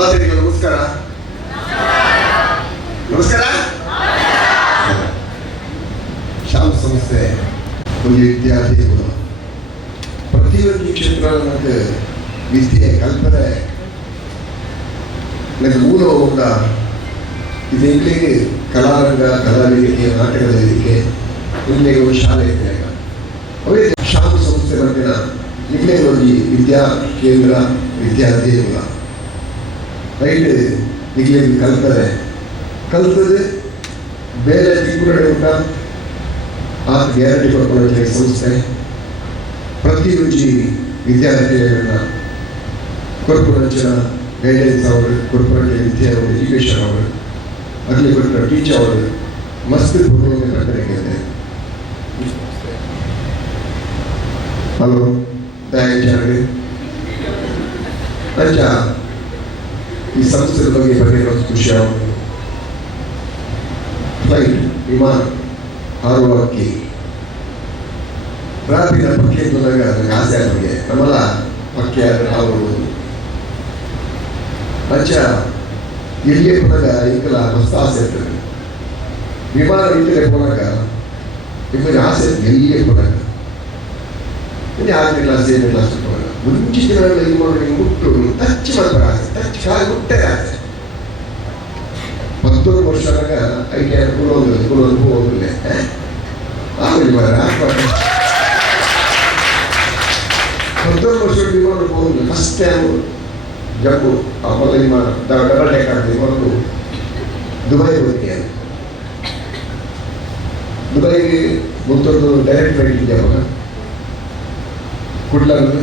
ಮಾತರಿಗೆ ನಮಸ್ಕಾರ. ನಮಸ್ಕಾರ. ಶ್ಯಾಮ್ ಸಂಸ್ಥೆ ಒಂದು ವಿದ್ಯಾರ್ಥಿಗಳು ಪ್ರತಿಯೊಂದು ಕ್ಷೇತ್ರ ನನಗೆ ವಿದ್ಯೆ ಕಲ್ಪನೆ ನನಗೆ ಮೂಲ ಹೋಗ ಇದು ಇಲ್ಲಿಗೆ ಕಲಾರಂಗ ಕಲಾ ವೇದಿಕೆ ನಾಟಕದ ವೇದಿಕೆ ಇಲ್ಲಿಗೆ ಒಂದು ಶಾಲೆ ಇದೆ. ಅವೇ ಶ್ಯಾಮ್ ಸಂಸ್ಥೆ ಬಂದಿನ ಇಲ್ಲೇ ಒಂದು ವಿದ್ಯಾ ಕೇಂದ್ರ ವಿದ್ಯಾರ್ಥಿಗಳ ರೈಟ್ ಇಲ್ಲಿ ಕಲ್ತದೆ ಬೇರೆ ದಿಕ್ಕುಗಡೆ ಉಂಟ ಆ ಗ್ಯಾರಂಟಿ ಕೊಡ್ಕೊಳ್ಳೋ ಸಂಸ್ಥೆ ಪ್ರತಿಯೊಂದು ವಿದ್ಯಾರ್ಥಿಗಳನ್ನ ಕೊರ್ಪೊರೇಷನ್ ಗೈಡೆನ್ಸ್ ಅವರು ಕೊರ್ಪೊರೇಟ್ ವಿದ್ಯಾ ಅವರು ಎಜುಕೇಷನ್ ಅವರು ಅಲ್ಲಿ ಕೊಟ್ಟ ಟೀಚರ್ ಅವರು ಮಸ್ತ್ ಕಟ್ಟಡಕ್ಕೆ ಹಲೋ ದಯಾಚಾರ್ಯ ಅಜ್ಜ ಈ ಸಂಸ್ಥೆಯ ಬಗ್ಗೆ ಬರೆಯೋದು ಖುಷಿ ಆಗುತ್ತೆ. ಫ್ಲೈಟ್ ವಿಮಾನ ಹಾರುವಕ್ಕೆ ರಾತ್ರಿ ಪಕ್ಷಿ ನನಗೆ ನನಗೆ ಆಸೆ ಆಗಿದೆ. ನಮ್ಮಲ್ಲ ಪಕ್ಷಿ ಆದರೆ ಹಾರುವುದು ಅಜ್ಜ ಇಲ್ಲಿಗೆ ಬಂದಾಗ ಇಂಕಲ ಮಸ್ತ್ ಆಸೆ ಇರ್ತದೆ. ವಿಮಾನ ಇಲ್ಲಿಗೆ ಹೋದಾಗ ನಿಮಗೆ ಆಸೆ ಎಲ್ಲಿಗೆ ಬಂದಾಗ ಆರನೇ ಕ್ಲಾಸ್ 7ನೇ ಕ್ಲಾಸ್ ಮುಂಚೆ ದಿನಗಳಲ್ಲಿ ಮುಟ್ಟು ಟಚ್ ಮಾಡ್ತಾರೆ ಆಸೆ, ಟಚ್ ಕಾಲ ಮುಟ್ಟೆ ಆಸೆ. 12 ವರ್ಷದಾಗ ಐಟಿ ಕುಲೋದು ಹೋಗಿಲ್ಲ ಆಗಲಿ ಬರ 12 ವರ್ಷ ವಿಮಾನ ಹೋಗಿಲ್ಲ. ಫಸ್ಟ್ ಟೈಮ್ ಜಮ್ಮು ಆಮೇಲೆ ವಿಮಾನ ಡಬಲ್ ಟೇಕ್ ಆಗ್ತದೆ ಮತ್ತು ದುಬೈ ಹೋಗಿ ದುಬೈಗೆ ಮುಂದೊಂದು ಡೈರೆಕ್ಟ್ ಫ್ಲೈಟ್ ಇದೆ. ಅವಾಗ ಕುಡ್ಲಂದು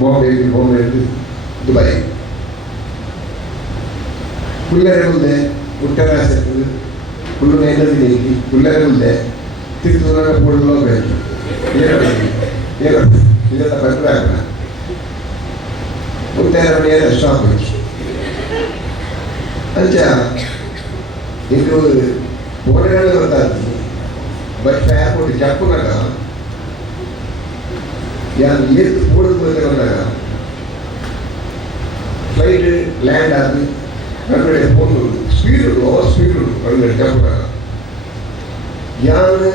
ಬಾಂಬೆ ದುಬೈ ಕುಲ್ಲರೆ ಮುಂದೆ ಮುಟ್ಟೆ ಆಗ್ತದೆ. ಕುಳ್ಳು ನೆನದಿ ಕುಲ್ಲರೆ ಮುಂದೆ ತಿರುಗಿ ಕೂಡಲು ಹೋಗಬೇಕು. ಇದೆಲ್ಲ ಬಂದರೆ ಆಗಲ್ಲ. ಮುಟ್ಟೆ ಸ್ಟಾಪ್ ಆಯ್ತು ಅಂಚ ಇದು ಬೋರ್ಡ್ಗಳು ಗೊತ್ತಾಗ್ತದೆ. ಬಟ್ ಏರ್ಪೋರ್ಟ್ ಜಪ್ಪನಾಗ ಯಾರು ಏತು ಕೂಡದು ಬಂದಾಗ ಫ್ಲೈಟ್ ಲ್ಯಾಂಡ್ ಆಗಿ Kannada phone speed over speed Kannada ಜಪ್ಪನಾಗ ಯಾರು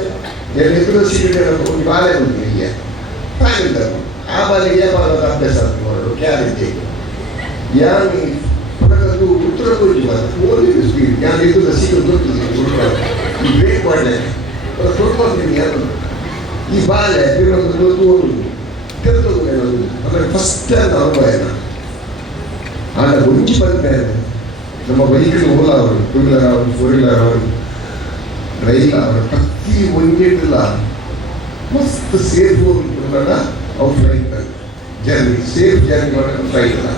ಎಲ್ಲಿದ್ರು ಸೀಟ್ ಒಂದು ಬಾಲೆ ಬಂದಿಲ್ಲ ತಾಗಿದ್ದಾರೆ. ಆ ಬಾಲಿಗೆ ಮಾಡೋದು ಅಭ್ಯಾಸ ಮಾಡೋದು ಕ್ಯಾರಿದ್ದೆ ಯಾರು ಪಡಕದ್ದು ಉತ್ತರ ಕೊಡಿ ಓದಿದ್ದು ಸ್ಪೀಡ್ ಯಾರು ಇದ್ದು ಸೀಟು ಗೊತ್ತಿಲ್ಲ ಬ್ರೇಕ್ ಮಾಡಲಿಕ್ಕೆ ತೊಡ್ಕೊಳ್ತೀನಿ. ಯಾರು ಈ ಬಾಲೆ ಇರೋದು ಓದುದು ಅಂದರೆ ಫಸ್ಟ್ ಅಂತ ಅನುಭವ ಇಲ್ಲ. ಆಗ ಮುಂಚೆ ಬಂದರೆ ನಮ್ಮ ವೆಹಿಕಲ್ ಓಲಾ ಅವರು, ಟೂ ವೀಲರ್ ಅವರು, 4 ವೀಲರ್ ಅವರು, ರೈಲ್ ಅವರು ಪ್ರತಿ ಒಂದಿಲ್ಲ ಮಸ್ತ್ ಸೇಫ್ ಹೋಗ್ಬಿಟ್ಟಾಗ ಅವ್ರು ಫ್ಲೈಟ್ ಜರ್ನಿ ಸೇಫ್ ಜರ್ನಿ ಮಾಡೋದು ಫ್ಲೈಟ್ ಅಲ್ಲ.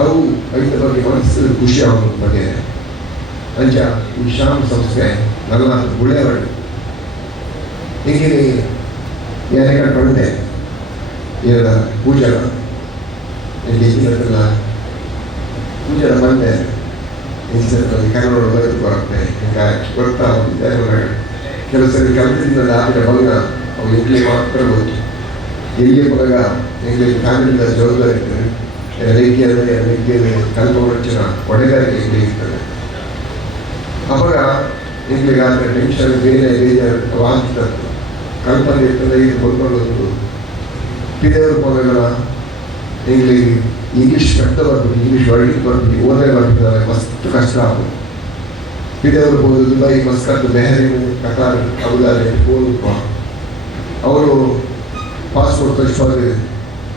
ಅವು ಐದು ಬಗ್ಗೆ ಮನಸ್ಸು ಖುಷಿ ಆಗೋದು ಬಗ್ಗೆ ಅಂಚ ಈ ಶ್ಯಾಮ್ ಸಂಸ್ಥೆ ನನ್ನ ಗುಳೆಯವರು ಹೀಗೆ ಯಾರೇ ಕಂಡುಕೊಂಡೆ ಇವರ ಪೂಜಾ ಇಲ್ಲಿ ಪೂಜಾರ ಬಂದೆ ಕನ್ನಡ ಬರುತ್ತೆ ಗೊತ್ತಾ ಕೆಲವು ಸರಿ ಕಲಿತಿದ್ದ ಆದ ಬಂಗ ಅವ್ರು ಇಂಗ್ಲಿ ಮಾತ್ರ ಗೊತ್ತು. ಎಲ್ಲಿ ಬಂದಾಗ ಇಂಗ್ಲಿ ಫ್ಯಾಮಿಲಿಯ ಜವಾಬ್ದಾರಿ ಇರ್ತದೆ. ರೀತಿಯಲ್ಲಿ ಕಲ್ಪವರ್ಚಿನ ಹೊಣೆಗಾರಿಕೆ ಇಂಗ್ಲಿ ಇರ್ತದೆ. ಅವಾಗ ಇಂಗ್ಲಿಗೆ ಆದರೆ ಟೆನ್ಷನ್ ಬೇರೆ ಆಗ್ತದೆ ಕಲ್ಪನೆ ಇರ್ತದೆ. ಇದು ಬಂದ್ಕೊಳ್ಳೋದು ಪಿರಿಯವರು ಪದಗಳ ಇಂಗ್ಲೀಷ್ ಶಬ್ದ ಬರ್ಬೋದು, ಇಂಗ್ಲೀಷ್ ವರ್ಡಿಗೆ ಬರ್ಬೋದು, ಓದೇ ಬರ್ತಿದ್ದಾರೆ ಮಸ್ತ್ ಕಷ್ಟ ಆಗೋದು. ಪಿರಿಯವರು ಹೋದ Dubai, Muscat, Bahrain, Qatar, Abu Dhabi ಹೋದಪ್ಪ ಅವರು ಪಾಸ್ಪೋರ್ಟ್ ತರಿಸುವಾಗ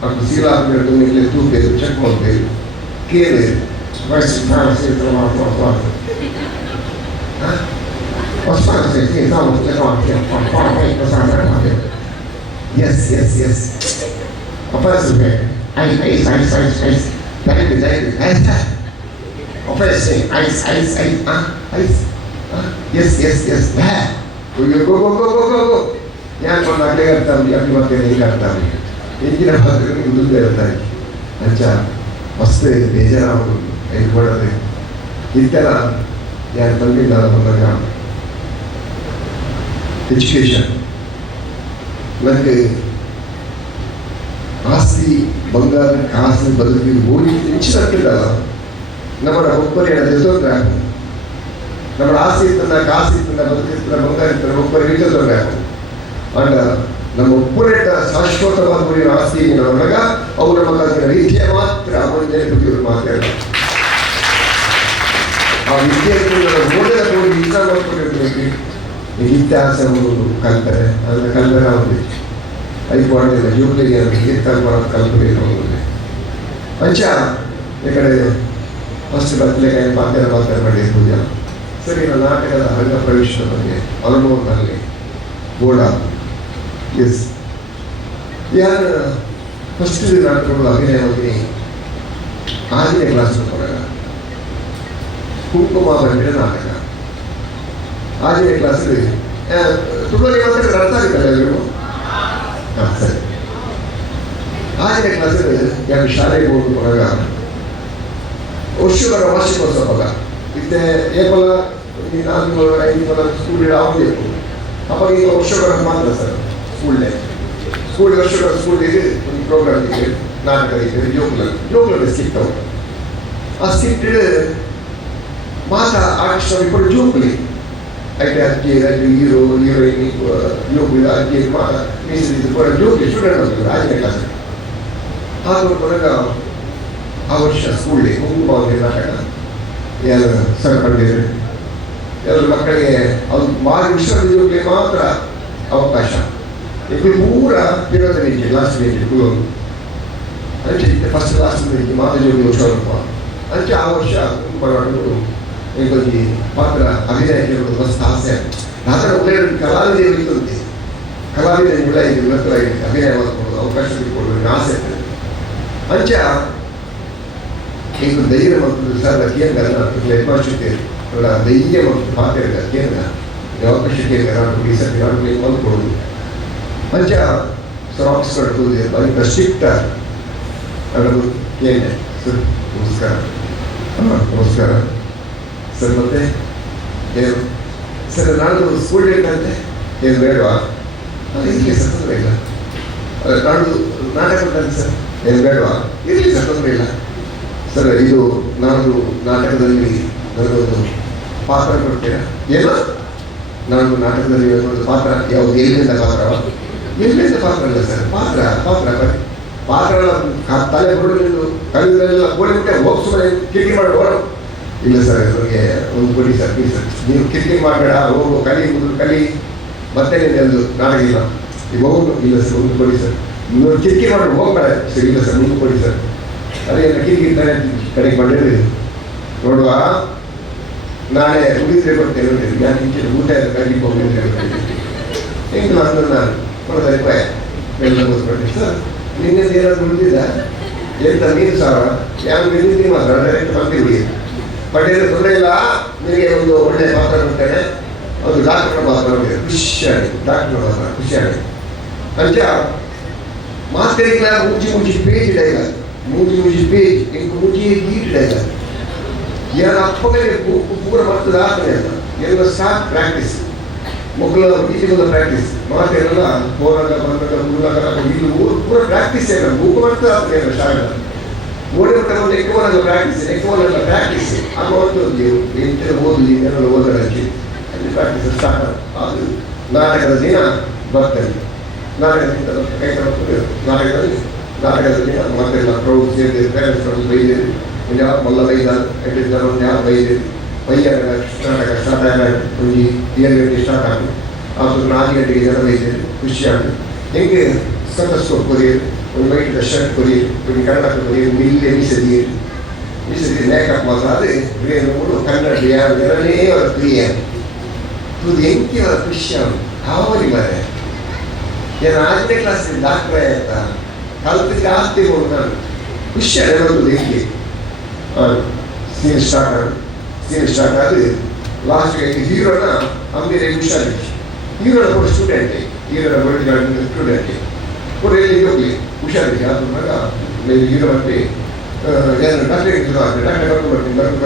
ಅದು ಸೀಲಾ ಹಾಕಿರೋದು ಇಲ್ಲಿ ತೂಬೇಕು, ಚೆಕ್ ಮಾಡಬೇಕು, ಕೇಳಿ Yes. Offensive man. Ice. Thank you. Offensive. Ice. Yes. Go. ಯಾರು ಬಂದು ಅಲ್ಲೇ ಕರ್ತಾವೆ ಅಲ್ಲಿ ಮತ್ತೆ ಎಲ್ಲಿ ಕರ್ತಾವೆ ಈಗಿನ ಭಾಗದಲ್ಲಿ ದುಡ್ಡು ಇರ್ತಾರೆ ಅಂಚ ಮಸ್ತ್ ಬೇಜಾರಾಗೋದು ಇದು ಮಾಡೋದು ಇತ್ತರ ಯಾರು ಬಂದಿಲ್ಲ ಬಂದಾಗ ಎಜುಕೇಷನ್ ನನಗೆ ಆಸ್ತಿ ಬಂಗಾರ ಕಾಸು ಬದುಕಿ ಓಡಿ ಹೆಚ್ಚಿನಟ್ಟಿಲ್ಲ നമ്മുടെ ഒപ്പരയുടെ എതിർത്താക്കും, നമ്മുടെ ಆಸ್ತಿತನ ಕಾಸಿತನ ಬದುಕಿತನ ಬಂಗಾರಿತನ ಒಬ್ಬರ ಇರ್ತದರಾಕು ಅಂಡ ನಮ್ಮ ಒಬ್ಬರೇಟ ಶಾಶ್ವತವಾದ ಗುರಿಯ ಆಸ್ತಿ ಒಳಗ ಅವ್ರ ಮಕ್ಕಳ ರೀತಿಯ ಮಾತ್ರ ಅವನ ಬುದ್ಧಿಗಳು ಮಾತಾಡ ಆ ವಿದ್ಯಾರ್ಥಿಗಳ ಓದದ ನೋಡಿ ಇಷ್ಟ ಮಾಡ್ಕೊಂಡಿರ್ಬೇಕು. ಇತಿಹಾಸವನ್ನು ಕಲ್ತಾರೆ ಅದನ್ನ ಕಲ್ಪನೆ ಆಗುದಿಲ್ಲ ಐದು ಜೂಬ್ಲಿಗೆ ಕೀರ್ತನ ಮಾಡೋದು ಕಲ್ಪನೆ ಆಗುದಿಲ್ಲ ಅಂಚ ಈ ಕಡೆ ಫಸ್ಟ್ ಬದಲಿಗೆ ಮಾತಾಡಿ ಪೂಜಾ ಸರಿ ನಾಟಕದ ರಂಗ ಪ್ರವೇಶದ ಬಗ್ಗೆ ಅನುಭವದಲ್ಲಿ ಬೋರ್ಡ್ ಎಸ್ ಯಾರು ಫಸ್ಟ್ ನಾಟಕಗಳು ಅಭಿನಯ ಬಗ್ಗೆ 6ನೇ ಕ್ಲಾಸ್ ಹೊರಗ ಕುಂಕುಮ ಬಂದಿರ ನಾಟಕ 6ನೇ ಕ್ಲಾಸಲ್ಲಿ ತುಳುವಲ್ಲಿ ಮಾತ್ರ ಅರ್ಥ ಆಗುತ್ತಲ್ಲ ಎಲ್ಲರಿಗೂ. ಸರಿ 6ನೇ ಕ್ಲಾಸಲ್ಲಿ ಯಾರು ಶಾಲೆಗೆ ಹೋಗಿ ಹೊರಗ ವರ್ಷಗಳ ವಾರ್ಷಿಕೋತ್ಸವ ಇತ್ತೆ ಏಪಲ 4-5 ಸ್ಕೂಲ್ ಆಗಬೇಕು ಅವಾಗ ಈಗ ವರ್ಷಗಳ ಮಾತ್ರ ಸರ್ ಸ್ಕೂಲ್ ವರ್ಷಗಳ ಸ್ಕೂಲಿಗೆ ಒಂದು ಪ್ರೋಗ್ರಾಮ್ ಇದೆ, ನಾಟಕ ಇದೆ, ಜೋಗ್ಲಲ್ಲಿ ಸ್ಕಿಟ್ ಅವರು ಆ ಸ್ಕಿಟ್ ಮಾತಾ ಆರ್ಟಿಸ್ಟ್ ಇಬ್ಬರು ಜೋಗ್ಲಿ ಐತೆ ಅಜ್ಜಿ ಹೀರೋ ಹೀರೋಯಿನ್ ಜೋಗ್ಲಿ ಅಜ್ಜಿ ಮಾತಾ ಮೀಸಲಿದ್ದು ಕೂಡ ಜೋಗ್ಲಿ ಸ್ಟೂಡೆಂಟ್ ಆಗ್ತದೆ 6ನೇ ಕ್ಲಾಸ್. ಆಗ ಹೊರಗ ಆ ವರ್ಷ ಸ್ಕೂಲ್ಗೆ ಕುಂಕುಮ ನಾಟಕ ಯಾರು ಸರಪಂಡಿದ್ರು ಎಲ್ಲರ ಮಕ್ಕಳಿಗೆ ಅದು ಮಾರು ವಿಶ್ವವಿದ್ಯಾಲಯಕ್ಕೆ ಮಾತ್ರ ಅವಕಾಶ ఇప్పుడు ಪೂರ ತಿರೋದ ನಿಂಗೆ ಲಾಸ್ಟ್ ನಿಂಗೆ ಕುಲೋನು ಅಂಚೆ ಫಸ್ಟ್ ಲಾಸ್ಟ್ ನಿಂಗೆ ಮಾತಜೋಗಿ ವರ್ಷವಪ್ಪ ಅಂಚೆ ಆ ವರ್ಷ ಬರೋದು ಇಂకొಂದು ಪಾತ್ರ ಅಭಿನಯಕ್ಕೆ ಮಸ್ತ್ ಆಸೆ ಆತರ ಒಳ್ಳೆಯ ಕಲಾವಿದರು ಇರ್ತದೆ ಕಲಾವಿದರು ಕೂಡ ಇದು ಇವತ್ತರಾಗಿ ಅಭಿನಯ ಮಾಡ್ಕೊಳ್ಳೋದು ಅವಕಾಶ ಕೊಡೋದು ಆಸೆ ಇರ್ತದೆ ಅಂಚೆ ಈಗ ಧೈರ್ಯ ಮತ್ತು ಸರ್ ಕೇಂದ್ರ ಹೆಡ್ಮಾಸ್ಟರ್ಗೆ ಧೈರ್ಯ ಮತ್ತು ಪಾತ್ರ ಕೇಂದ್ರ ಅವಕಾಶ ಕೇಂದ್ರ ಸರ್ ಕೊಡೋದು ಅಂಚ ಸಾಕ್ಸ್ ಕಟ್ಟುವುದು ಅದಕ್ಕೆ ಸ್ಟ್ರಿಕ್ಟ್ ಅದನ್ನು ಕೇಳಿದೆ ಸರ್ ನಮಸ್ಕಾರ ನಮಸ್ಕಾರ ಸರ್ ಮತ್ತೆ ಏನು ಸರ್ ನಾನು ಸ್ಕೂಲ್ ಡೇಟಂತೆ ಏನು ಬೇಡವಾ ಇರಲಿ ಸರ್ ತೊಂದರೆ ಇಲ್ಲ ನಾನು ನಾಟಕ ಉಂಟಂತೆ ಸರ್ ಏನು ಬೇಡವಾ ಇರಲಿ ಸರ್ ತೊಂದರೆ ಇಲ್ಲ ಸರ್ ಇದು ನಾನು ನಾಟಕದಲ್ಲಿ ನನಗೊಂದು ಪಾತ್ರ ಕೊಡ್ತೀರಾ ಏನೋ ನಾನು ನಾಟಕದಲ್ಲಿ ಒಂದು ಪಾತ್ರ ಯಾವುದು ಎಲ್ಲಿಂದ ಪಾತ್ರವ ಎಲ್ಲಿಂದ ಪಾತ್ರ ಇಲ್ಲ ಸರ್ ಪಾತ್ರ ತಲೆ ಕೊಡೋದು ಕಲಿದ್ರೆಲ್ಲ ಗೋಳಿಬಿಟ್ಟೆ ಹೋಗ್ಸುಮನೆ ಕಿಟಕಿ ಮಾಡಿ ಓಡೋ ಇಲ್ಲ ಸರ್ ನನಗೆ ಒಂದು ಕೊಡಿ ಸರ್ ಪ್ಲೀಸ್ ಸರ್ ನೀವು ಕಿಟಕಿ ಮಾಡಬೇಡ ಹೋಗು ಕಲಿ ಮತ್ತೆ ಒಂದು ನಾಟಕ ಇಲ್ಲ ಈಗ ಹೋಗು ಇಲ್ಲ ಸರ್ ಒಂದು ಕೊಡಿ ಸರ್ ನೀವು ಕಿಟಕಿ ಮಾಡಿ ಹೋಗ್ಬೇಡ ಸರ್ ಇಲ್ಲ ಸರ್ ಮುಂದೆ ಕೊಡಿ ಸರ್ ಅದೇ ಕಿಟಕಿ ಕಡೆಗೆ ಮಾಡಿರಿ ನೋಡುವ ನಾಳೆ ಉಳಿದ್ರೆ ಕೊಡ್ತೇನೆ ನಾನು ಇಂಚಿನ ಊಟ ಕಲಿಗೆ ಹೋಗಿದ್ದೆ ಹೆಂಗೆ ನಾನು ಕೊಡೋದು ರೂಪಾಯಿ ಎಲ್ಲ ಕೂತ್ಕೊಂಡೆ ಸರ್ ನಿನ್ನಿಂದ ಏನಾದ್ರು ಉಳಿದಿಲ್ಲ ಎಂತ ನೀರು ಸಾವಿರ ಯಾವ ನಿನ್ನಿಂದ ಮಾತ್ರ ಡೈರೆಕ್ಟ್ ಬಂದಿರಿ ಪಡೆಯಲು ತೊಂದರೆ ಇಲ್ಲ ನಿನಗೆ ಒಂದು ಒಳ್ಳೆಯ ಪಾತ್ರ ಕೊಡ್ತೇನೆ ಒಂದು ಡಾಕ್ಟರ್ ಪಾತ್ರ ಖುಷಿಯಾಗಿ ಡಾಕ್ಟರ್ ಪಾತ್ರ ಖುಷಿಯಾಗಿ ಅಂಚ ಮಾತ್ರೆಗಳ ಮೂಜಿ ಪೇಜ್ ಡೈಲ ಮೂಜಿ ಪೇಜ್ ಇಂಕು ಮೂಜಿ ಗೀಟ್ ಡೈಲ ಯಾರ ಅಪ್ಪಗಳಿಗೆ ಪೂರ ಮತ್ತದ ಆಗ್ತದೆ ಅಂತ ಎಲ್ಲ ಸ್ಟಾರ್ಟ್ ಪ್ರಾಕ್ಟೀಸ್ ಮಕ್ಕಳ ಈಜಿಗಳ ಪ್ರಾಕ್ಟೀಸ್ ಮಾತೆಲ್ಲ ಹೋರಾಟ ಬಂದಾಗ ಮುಳ್ಳಾಗ ಇದು ಪೂರ ಪ್ರಾಕ್ಟೀಸ್ ಏನ ಬುಕ್ ಮಾಡ್ತಾ ಆಗ್ತದೆ ಶಾಲೆ ಓಡಿಬಿಟ್ಟ ಒಂದು ఎక్కువಲ್ಲ ಪ್ರಾಕ್ಟೀಸ್ ಆಗ ಒಂದು ಎಂಟು ಓದಲಿ ಎಲ್ಲ ಓದೋದಕ್ಕೆ ಅಲ್ಲಿ ಪ್ರಾಕ್ಟೀಸ್ ಸ್ಟಾರ್ಟ್ ಅದು ನಾಟಕದ ದಿನ ಬರ್ತೇನೆ ನಾಟಕದಿಂದ ಕೈ ತಗೊಂಡು ನಾಟಕದ ದಿನ ಮತ್ತೆಲ್ಲ ಪ್ರೌಢ ಸೇರಿದೆ ಪೇರೆಂಟ್ಸ್ ಬೈದೇರಿ ಒಂದು ಯಾವ ಮಲ್ಲ ಬೈದ ಎಟ್ಟಿದ್ದ ಒಂದು ಯಾವ ಬೈದೇರಿ ಬೈಯಾಗ ನಾಟಕ ಸ್ಟಾರ್ಟ್ ಆಗ ಒಂದು 7 ಗಂಟೆ ಸ್ಟಾರ್ಟ್ ಆಗಿ ಆಮೇಲೆ 4 ಗಂಟೆಗೆ ಜನ ಬೈದೇರಿ ಖುಷಿಯಾಗಿ ಹೆಂಗೆ ಸ್ಟೆಥೋಸ್ಕೋಪ್ ಕೊರಿಯರು ಒಂದು ವೈಟ್ ಶರ್ಟ್ ಕೊರಿಯರು ಒಂದು ಕನ್ನಡಕ ಕೊರಿಯರು ಇಲ್ಲೇ ಮೀಸದಿ ಮೇಕಪ್ ಮಾತ್ರ ಅದೇ ನೋಡು ಕನ್ನಡ ಯಾರು ಎರಡನೇ ಅವರ ಕ್ರಿಯೆ ಇದು ಹೆಂಗೆ ಅವರ ಖುಷಿ ಅವರಿ ಮಾರೆ ಏನು 8ನೇ ಕ್ಲಾಸ್ ಡಾಕ್ಟ್ರೇ ಆಯ್ತಾ ಕಲ್ಪಿಗೆ ಆಸ್ತಿ ನೋಡು ನಾನು ಖುಷಿ ಹೇಳೋದು ಹೆಂಗೆ ಸೀನ್ ಸ್ಟಾರ್ಟ್ ಆಗಿ ಲಾಸ್ಟ್ಗೆ ಹೀರೋನ ಅಂಬೇರೆ ಹುಷಾರಿದ್ವಿ ಹೀರೋನ ಕೂಡ ಸ್ಟೂಡೆಂಟೇ ಹೀರೋನ ಬಳಿ ಸ್ಟೂಡೆಂಟೇ ಕೂಡ ಎಲ್ಲಿ ಹೋಗಲಿ ಹುಷಾರಿದ್ವಿ ಆದ್ರಾಗ ಹೀರೋ ಮತ್ತೆ ಏನು ಡಾಕ್ಟರ್ ಬರ್ತೀನಿ ಡಾಕ್ಟರ್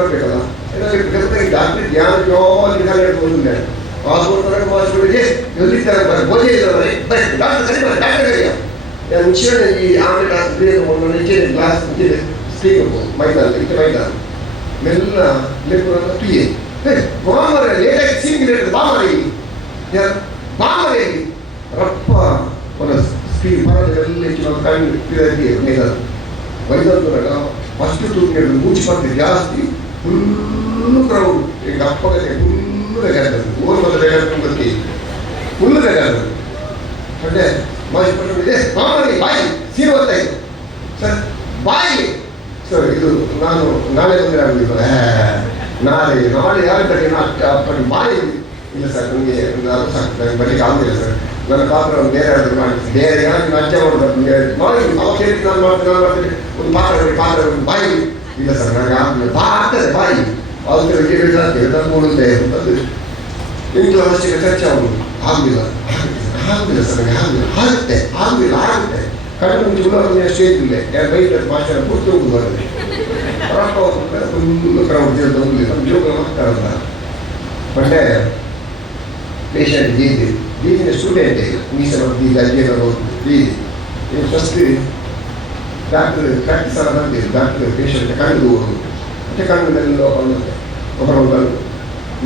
ಬರಬೇಕಲ್ಲ ಡಾಕ್ಟರ್ ಯಾರು ಹೋಗಿಲ್ಲ ಪಾಸ್ಪೋರ್ಟ್ ತರಕ ಮಾಸ್ಬಿಡಿ ಎಲ್ಲಿ ತರ ಬೋಧೆ ಡಾಕ್ಟರ್ ಸರಿ doctor yang cina di Amerika dia mau ngejar kelas mungkin stay Maidan itu Maidan melna lekor tu ye baamare late single baamare ya baamare rappa ona speed parade alle chino kan piradi Maidan Maidan turaga first to get much part ಜಾಸ್ತಿ full crowd ಈಗ ಅಪ್ಪಗೆ full ಗಾಡಿ or ಬಂದ ಗಾಡಿ full ಗಾಡಿ అంటే ಮಾಮೂಲಿ ಬಾಯಿ ಸೀರೆ ಓದ್ತಾಯಿದ್ದು ಸರ್ ಬಾಯಿ ಸರ್ ಇದು ನಾನು ನಾಳೆ ಬಂದರೆ ಆಗಲಿಲ್ಲ ನಾಳೆ ಯಾರು ಕಡೆ ಅಪ್ಪನ ಬಾಯಿ ಇಲ್ಲ ಸರ್ ನನಗೆ ನಾನು ಸಾಕು ನನಗೆ ಬರಲಿಕ್ಕೆ ಆಗೋದಿಲ್ಲ ಸರ್ ನನ್ನ ಪಾತ್ರ ಒಂದು ಬೇರೆ ಯಾರಾದರೂ ಮಾಡಿ ಬೇರೆ ಯಾರು ಅಜ್ಜ ಮಾಡ್ಬಾರ್ದು ಮಾಡಿ ಅವಾಗ ಹೇಳಿ ನಾನು ಮಾಡ್ತೀನಿ ಒಂದು ಪಾತ್ರ ಬಾಯಿ ಇಲ್ಲ ಸರ್ ನನಗೆ ಆಗಲಿಲ್ಲ ಆಗ್ತದೆ ಬಾಯಿ ಅವ್ರ ಹೇಳ್ತೇವೆ ನಾನು ನೋಡುತ್ತೆ ಅಂತಂದು ಇಂట్లో ಅಷ್ಟೇ ಚರ್ಚೆ ಆಗೋದು ಆಗಲಿಲ್ಲ ಸರ್ ನನಗೆ ಆಗುತ್ತೆ ಕಣ್ಣು ಮುಂಚೆ ಉಳ್ಳವರಿಗೆ ಸ್ಟೇಜ್ ಇಲ್ಲ ಯಾರು ಬೈಕ್ ಭಾಷೆ ಪೂರ್ತಿ ಹೋಗುದು ರೊಕ್ಕ ಹೋಗ್ತಾರೆ ಫುಲ್ ಕ್ರೌಡ್ ಸೇರ್ತಾರೆ ನಮ್ಮ ಜೋಗ ಮಾಡ್ತಾರಲ್ಲ ಬಟ್ಟೆ ಪೇಷಂಟ್ ಬೀದಿನ ಸ್ಟೂಡೆಂಟ್ ಮೀಸಲು ಬೀದಿ ಅಜ್ಜಿಯವರು ಬೀದಿ ಫಸ್ಟ್ ಡಾಕ್ಟರ್ ಪ್ರಾಕ್ಟೀಸ್ ಆದ ಬಂದಿದೆ ಡಾಕ್ಟರ್ ಪೇಷಂಟ್ ಕಣ್ಣು ಹೋಗೋದು ಮತ್ತೆ ಕಣ್ಣುಗಳೆಲ್ಲ ಒಬ್ಬರು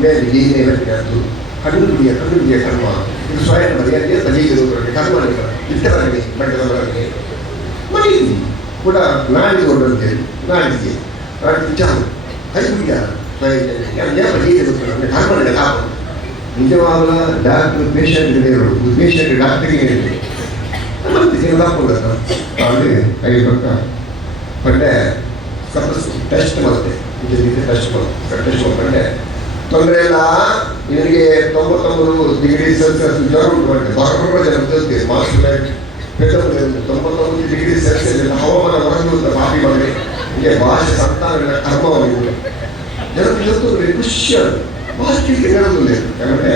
ಮೇಲೆ ಬೀದಿನೇ ಇರತ್ತೆ ಅದು ಕಣ್ಣು ಬಿಡಿಯ ಕರ್ಮ ಇದು ಸ್ವಯಂ ಬರೆಯ ತಲೆಗೆ ಕರ್ಮ ಇಷ್ಟರವರೆಗೆ ಬಡ್ಡದವರೆಗೆ ಮನೆಯಲ್ಲಿ ಕೂಡ ನಾಡಿದ್ದು ಹೊರಡಂತೇಳಿ ನಾಡಿಗೆ ಚಾಲು ಕೈ ಬಿಡಿಯ ಕರ್ಮನೆ ಲಾಭ ನಿಜವಾದ ಡಾಕ್ಟರ್ ಪೇಷಂಟ್ಗೆ ಹೇಳೋದು ಪೇಷಂಟ್ ಡಾಕ್ಟರ್ಗೆ ಹೇಳಿ ಮತ್ತೆ ಲಾಭ ಅಲ್ಲಿ ಕೈ ಪಕ್ಕ ಬಡ್ಡೆ ಟೆಸ್ಟ್ ಮಾಡುತ್ತೆ ಟೆಸ್ಟ್ ಮಾಡ್ಕೊಂಡೆ ತೊಂದರೆ ಇಲ್ಲ ನಿನಗೆ 99 ಡಿಗ್ರಿ ಸೆಲ್ಸಿಯಸ್ ಜ್ವರ ಉಂಟು ಮಾಡಿ ಬಹಳ ಜನ ಬರ್ತದೆ ಮಾಸ್ಟರ್ ಪೆಟ್ಟಲ್ಲಿ 99 ಡಿಗ್ರಿ ಸೆಲ್ಸಿಯಸ್ ಹವಾಮಾನ ಹೊರಗೆ ಮಾಫಿ ಮಾಡಿ ಹೀಗೆ ಭಾಷೆ ಸಂತಾನ ಕರ್ಮವಾಗಿದೆ ಜನರು ಜೊತೆ ಖುಷಿ ಭಾಷೆಗೆ ಹೇಳೋದಿಲ್ಲ ಯಾಕಂದರೆ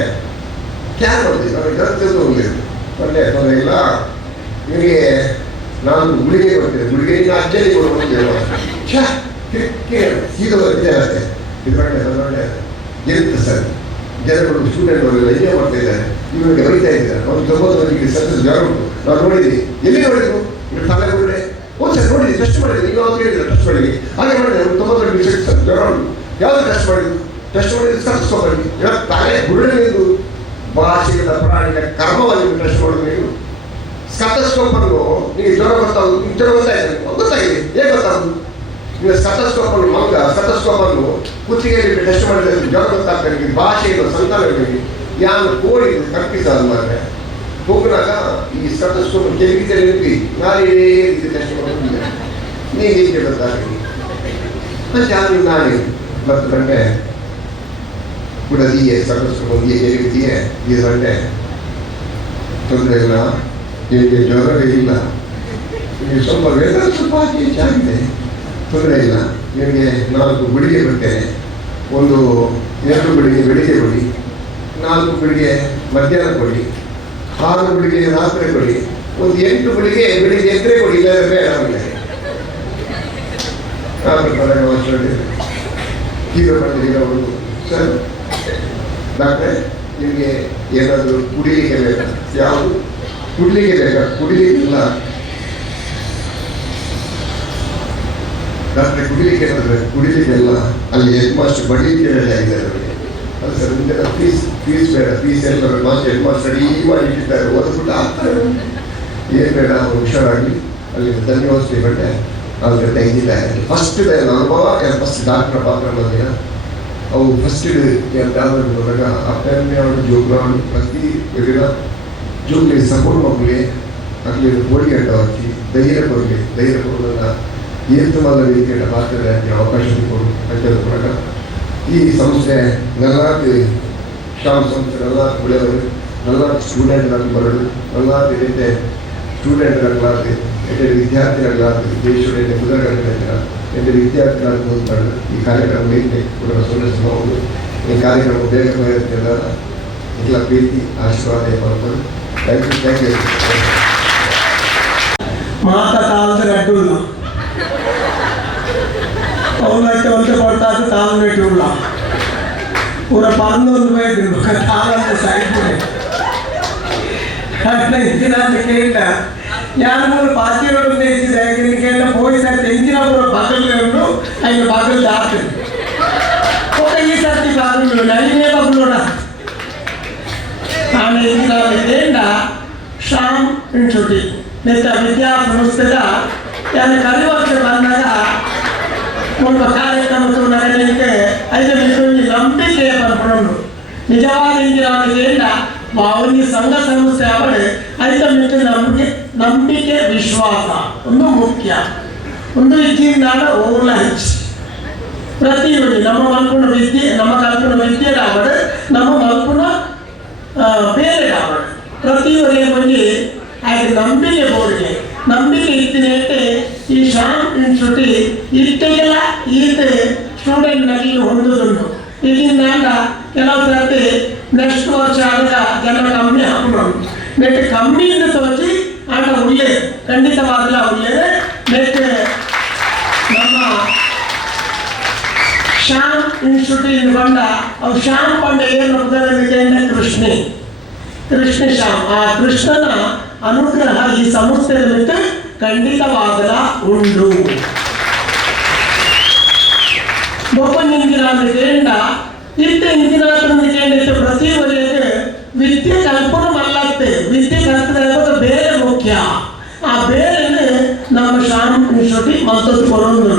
ಕ್ಯಾನ್ ಮಾಡ್ತೀವಿ ನಮಗೆ ಜೊತೆ ಒಳ್ಳೆ ತೊಂದರೆ ಇಲ್ಲ ನಿನಗೆ ನಾನು ಗುಳಿಗೆ ಕೊಡ್ತೇನೆ ಗುಳಿಗೆ ಇನ್ನು ಅಜ್ಜಲ್ಲಿ ಕೊಡುವಂತೆ ಸೀದಾ ವಿದ್ಯಾರ್ಥಿ ಇದರೊಳ್ಳೆ ಇರುತ್ತೆ ಸರ್ ಜನಗಳು ಸ್ಟೂಡೆಂಟ್ ಅವರೆಲ್ಲ ಏನೇ ಮಾಡ್ತಾ ಇದ್ದಾರೆ ಇವರಿಗೆ ಬರೀತಾ ಇದ್ದಾರೆ ಒಂದು 90 ಡಿಗ್ರಿ ಸೆಲ್ಸಿಯಸ್ ಜ್ವರ ಉಂಟು ನಾವು ನೋಡಿದ್ವಿ ಎಲ್ಲಿ ನೋಡಿದ್ರು ಇವರು ತಲೆ ಬಿಡ್ರೆ ಸರ್ ನೋಡಿದ್ವಿ ಟೆಸ್ಟ್ ಮಾಡಿದ್ವಿ ನೀವು ಯಾವಾಗ ಹೇಳಿದ್ರು ಟೆಸ್ಟ್ ಮಾಡಿದ್ವಿ ಹಾಗೆ ಮಾಡಿದ್ರೆ ಒಂದು 90 ಡಿಗ್ರಿ ಸೆಲ್ಸಿಯಸ್ ಜ್ವರ ಉಂಟು ಯಾವುದು ಟೆಸ್ಟ್ ಮಾಡಿದ್ದು ಸ್ಕರ್ಸ್ಕೋಬಾರ್ದು ಇವಾಗ ತಲೆ ಗುರುಳಿದು ಭಾಷೆಗಳ ಪ್ರಾಣಿಗಳ ಕರ್ಮವಾಗಿ ಟೆಸ್ಟ್ ಮಾಡೋದು ನೀವು ಸ್ಕರ್ಸ್ಕೋಪನ್ನು ನಿಮಗೆ ಜ್ವರ ಗೊತ್ತಾಗಿದೆ ಹೇಗೆ ಗೊತ್ತಾಗೋದು ನೀವು ಸ್ಕಟಸ್ಕೋಪನ್ನು ಕುತ್ತಿಗೆಯಲ್ಲಿ ಟೆಸ್ಟ್ ಮಾಡಿದ್ರೆ ಜ್ವರ ಗೊತ್ತಾಗ್ತದೆ ಭಾಷೆಗಳು ಸಂತಾನಗಳಿಗೆ ಯಾರು ಕೋಳಿ ಕಲ್ಪಿಸೋದು ಮಾತ್ರ ಹೋಗಿನಾಗ ಈ ಸ್ಕಟಸ್ಕೋಪ್ ಕೆಳಗಿದ್ದಲ್ಲಿ ನಿಂತು ನಾನೇ ಇದು ಟೆಸ್ಟ್ ಮಾಡೋದಿಲ್ಲ ನೀವು ಹೀಗೆ ಗೊತ್ತಾಗಿ ಮತ್ತೆ ಆಮೇಲೆ ನಾನೇ ಮತ್ತು ಗಂಟೆ ಬಿಡದಿಯೇ ಸ್ಕಟಸ್ಕೋಪ್ ಹೇಗಿದೆಯೇ ಈ ಗಂಟೆ ತೊಂದರೆ ಇಲ್ಲ ನಿಮಗೆ ಜ್ವರವೇ ಇಲ್ಲ ನೀವು ಸ್ವಲ್ಪ ವೇದ ಸ್ವಲ್ಪ ಹೆಚ್ಚಾಗಿದೆ ತೊಂದರೆ ಇಲ್ಲ ನಿಮಗೆ 4 ಗುಳಿಗೆ ಬರ್ತೇನೆ ಒಂದು 2 ಗುಳಿಗೆ ಬೆಳಿಗ್ಗೆ ಕೊಡಿ 4 ಗುಳಿಗೆ ಮಧ್ಯಾಹ್ನ ಕೊಡಿ 6 ಗುಳಿಗೆ ರಾತ್ರಿ ಕೊಡಿ ಒಂದು 8 ಗುಳಿಗೆ ಬೆಳಿಗ್ಗೆ ಎದ್ರೆ ಕೊಡಿ ಇಲ್ಲದ್ರೆ ಬೇಡ ಆಮೇಲೆ ಈಗ ಬಂದಿದ್ದೀರ ಅವರು ಸರ್ ಡಾಕ್ಟ್ರೆ ನಿಮಗೆ ಏನಾದರೂ ಕುಡಿಲಿಕ್ಕೆ ಬೇಕಾ ಯಾವುದು ಕುಡಿಲಿಕ್ಕೆ ಬೇಕಾ ಕುಡಿಲಿಕ್ಕಿಲ್ಲ ಡಾಕ್ಟ್ರೆ ಕುಡಿಲಿಕ್ಕೆಲ್ಲ ಅಲ್ಲಿ ಹೆಡ್ ಮಾಸ್ಟರ್ ಬಡಲಿಕ್ಕೆ ಆಗಿದ್ದಾರೆ ಅವರಿಗೆ ಅದು ಸರ್ ಮುಂದೆ ಫೀಸ್ ಬೇಡ ಫೀಸ್ ಎಲ್ಲ ಹೆಡ್ ಮಾಸ್ಟರ್ ರೆಡಿ ಮಾಡಿಟ್ಟಿದ್ದಾರೆ ಓದ್ಬಿಟ್ಟು ಆಗ್ತಾರೆ ಏನು ಬೇಡ ಹುಷಾರಾಗಿ ಅಲ್ಲಿ ಧನ್ಯವಾದ ಬಟ್ಟೆ ಅವ್ರ ಜೊತೆ ಇದ್ದಿದ್ದಾರೆ ಫಸ್ಟ್ ಅನುಭವ ಫಸ್ಟ್ ಡಾಕ್ಟರ್ ಪಾತ್ರ ಬಂದಿನ ಅವು ಫಸ್ಟ್ ಯಾವ್ದಾದ್ರು ಬಂದಾಗ ಅಪ್ಪೆಣ್ಣೆ ಜೋಗ್ರಾಡು ಪ್ರತಿ ಎದುರ ಜೋಗ್ಲಿ ಸಪೋರ್ಟ್ ಮಕ್ಕಳಿಗೆ ಅಲ್ಲಿ ಓಡಿ ಅಡ್ಡ ಹಾಕಿ ಧೈರ್ಯ ಕೊಡೋದನ್ನ ಏರ್ತುಮಲ್ಲ ರೀತಿಯ ಪಾತ್ರಕ್ಕೆ ಅವಕಾಶ ಕೊಡು ಅಂತ ಪ್ರಕಾರ ಈ ಸಂಸ್ಥೆ ನಲ್ಲಾರು ಶಾಮ್ ಸಂಸ್ಥೆ ನಲ್ಲಾರು ಉಳಿಯವರು ನಲ್ಲಾರು ಸ್ಟೂಡೆಂಟ್ಗಳನ್ನು ಬರೋದು ನಲ್ಲಾರು ರೀತಿಯ ಸ್ಟೂಡೆಂಟ್ಗಳಾಗಲಿ എൻ്റെ ವಿದ್ಯಾರ್ಥಿಗಳಾಗಲಿ ದೇಶದ ಕುದುರೆಗಳಿಂದ എൻ്റെ ವಿದ್ಯಾರ್ಥಿಗಳಾಗಿ ಬಂದು ಈ ಕಾರ್ಯಕ್ರಮ ಏಕೆ ಕೂಡ ಸೋಲಿಸಬಹುದು ಈ ಕಾರ್ಯಕ್ರಮ ಬೇಗ ಬರುತ್ತಿಲ್ಲ ಎಲ್ಲ ಪ್ರೀತಿ ಆಶೀರ್ವಾದ ಮಾಡ್ತಾರೆ ಥ್ಯಾಂಕ್ ಯು ಮಾತಾ ಕಾಲದ ಗಡ್ಡುಲ್ಲ ಅವನೈತೆ ಒಂದೇ ಕೊಡ್ತಾಗ ತಾವು ಉಳ್ಳ ಪೂರ 11 ತಾಳಂತ ಸೈಡ್ ದಿನ ಅಂತ ಕೇಳಿದ ഞാൻ ഒരു പാർട്ടിയോട് ഉന്നയിച്ചത് എനിക്കെല്ലാം പോയി സ്ഥലത്ത് എന്തിനപ്പുറം പകലിലുണ്ട് അതിന് പകൽ രാത്രി ഒക്കെ ഈ സ്ഥലത്ത് പകലിലുണ്ട് അതിനെ പകലോടാ ಆಮೇಲೆ ಇದರಿಂದ ಶಾಮ್ ಇನ್ಸ್ಟಿಟ್ಯೂಟ್ ಮತ್ತು ವಿದ್ಯಾಸಂಸ್ಥೆದ ಯಾರು ಕಲಿವರ್ಷ ಬಂದಾಗ ಒಂದು ಕಾರ್ಯಕ್ರಮಕ್ಕೆ ನಡೀಲಿಕ್ಕೆ 5 ನಿಮಿಷ ನಂಬಿಕೆ ಬರ್ಕೊಂಡು ನಿಜವಾದ ಇಂಜಿನಿಯರಿಂದ ಒಂದು ಸಂಘ ಸಂಸ್ಥೆ ಅವಳು 5 ನಿಮಿಷ ನಂಬಿಕೆ ವಿಶ್ವಾಸ ಒಂದು ಮುಖ್ಯ ಒಂದು ಇದರಿಂದ ಓಲ ಹೆಚ್ಚು ಪ್ರತಿಯೊಂದು ನಮ್ಮ ಮಲ್ಪುಣ ವಿದ್ಯೆ ನಮ್ಮ ಕಲ್ಪನ ವಿದ್ಯೆ ಅವಳು ನಮ್ಮ ಮಲ್ಪುಣ ಬೇರೆ ಅವಳು ಪ್ರತಿಯೊಂದೇ ಬಂದು ಆಯ್ತು ನಂಬಿಕೆ ಬೋರ್ಡ್ಗೆ ನಂಬಿಕೆ ಇತ್ತಿನೈತೆ ಈ ಶಾಮ್ ಇನ್ಸ್ಟಿಟ್ಯೂಟ್ ಇಷ್ಟೆಲ್ಲ ಈತ ಸ್ಟೂಡೆಂಟ್ನಲ್ಲಿ ಹೊಂದುದುಂಟು ಇದರಿಂದ ಕೆಲವು ಸರ್ತಿ ನೆಕ್ಸ್ಟ್ ವರ್ಷ ಆದಾಗ ಜನ ಕಮ್ಮಿ ಹಾಕೊಂಡು ನೆಟ್ ಕಮ್ಮಿಯಿಂದ ತೋಚಿ ಆಟ ಒಳ್ಳೆ ಖಂಡಿತವಾಗಲ್ಲ ಒಳ್ಳೆಯದು ನೆಟ್ ನಮ್ಮ ಶಾಮ್ ಇನ್ಸ್ಟಿಟ್ಯೂಟ್ ಬಂದ ಅವು ಶಾಮ್ ಬಂದ ಏನು ಉದಾಹರಣೆ ಕೃಷ್ಣ ಶ್ಯಾಮ್ ಆ ಕೃಷ್ಣನ ಅನುಗ್ರಹ ಈ ಸಂಸ್ಥೆಯಲ್ಲಿ ಖಂಡಿತವಾಗಲ ಉಂಟು ಒಬ್ಬ ಇಂಜಿನಿಯರಿಂದ ಇತ್ತ ಇಂಜಿನಿಯರ್ ಪ್ರತಿ ಒಲೆಗೆ ವಿದ್ಯೆ ಕಲ್ಪನೆ ಮಲ್ಲತ್ತೆ ವಿದ್ಯೆ ಕಲ್ಪನೆ ಬೇರೆ ಮುಖ್ಯ ಆ ಬೇರೆ ನಮ್ಮ ಶಾಮ್ ಇನ್ಸ್ಟಿಟ್ಯೂಟ್ ಮತ್ತೊಂದು ಕೊಡೋದು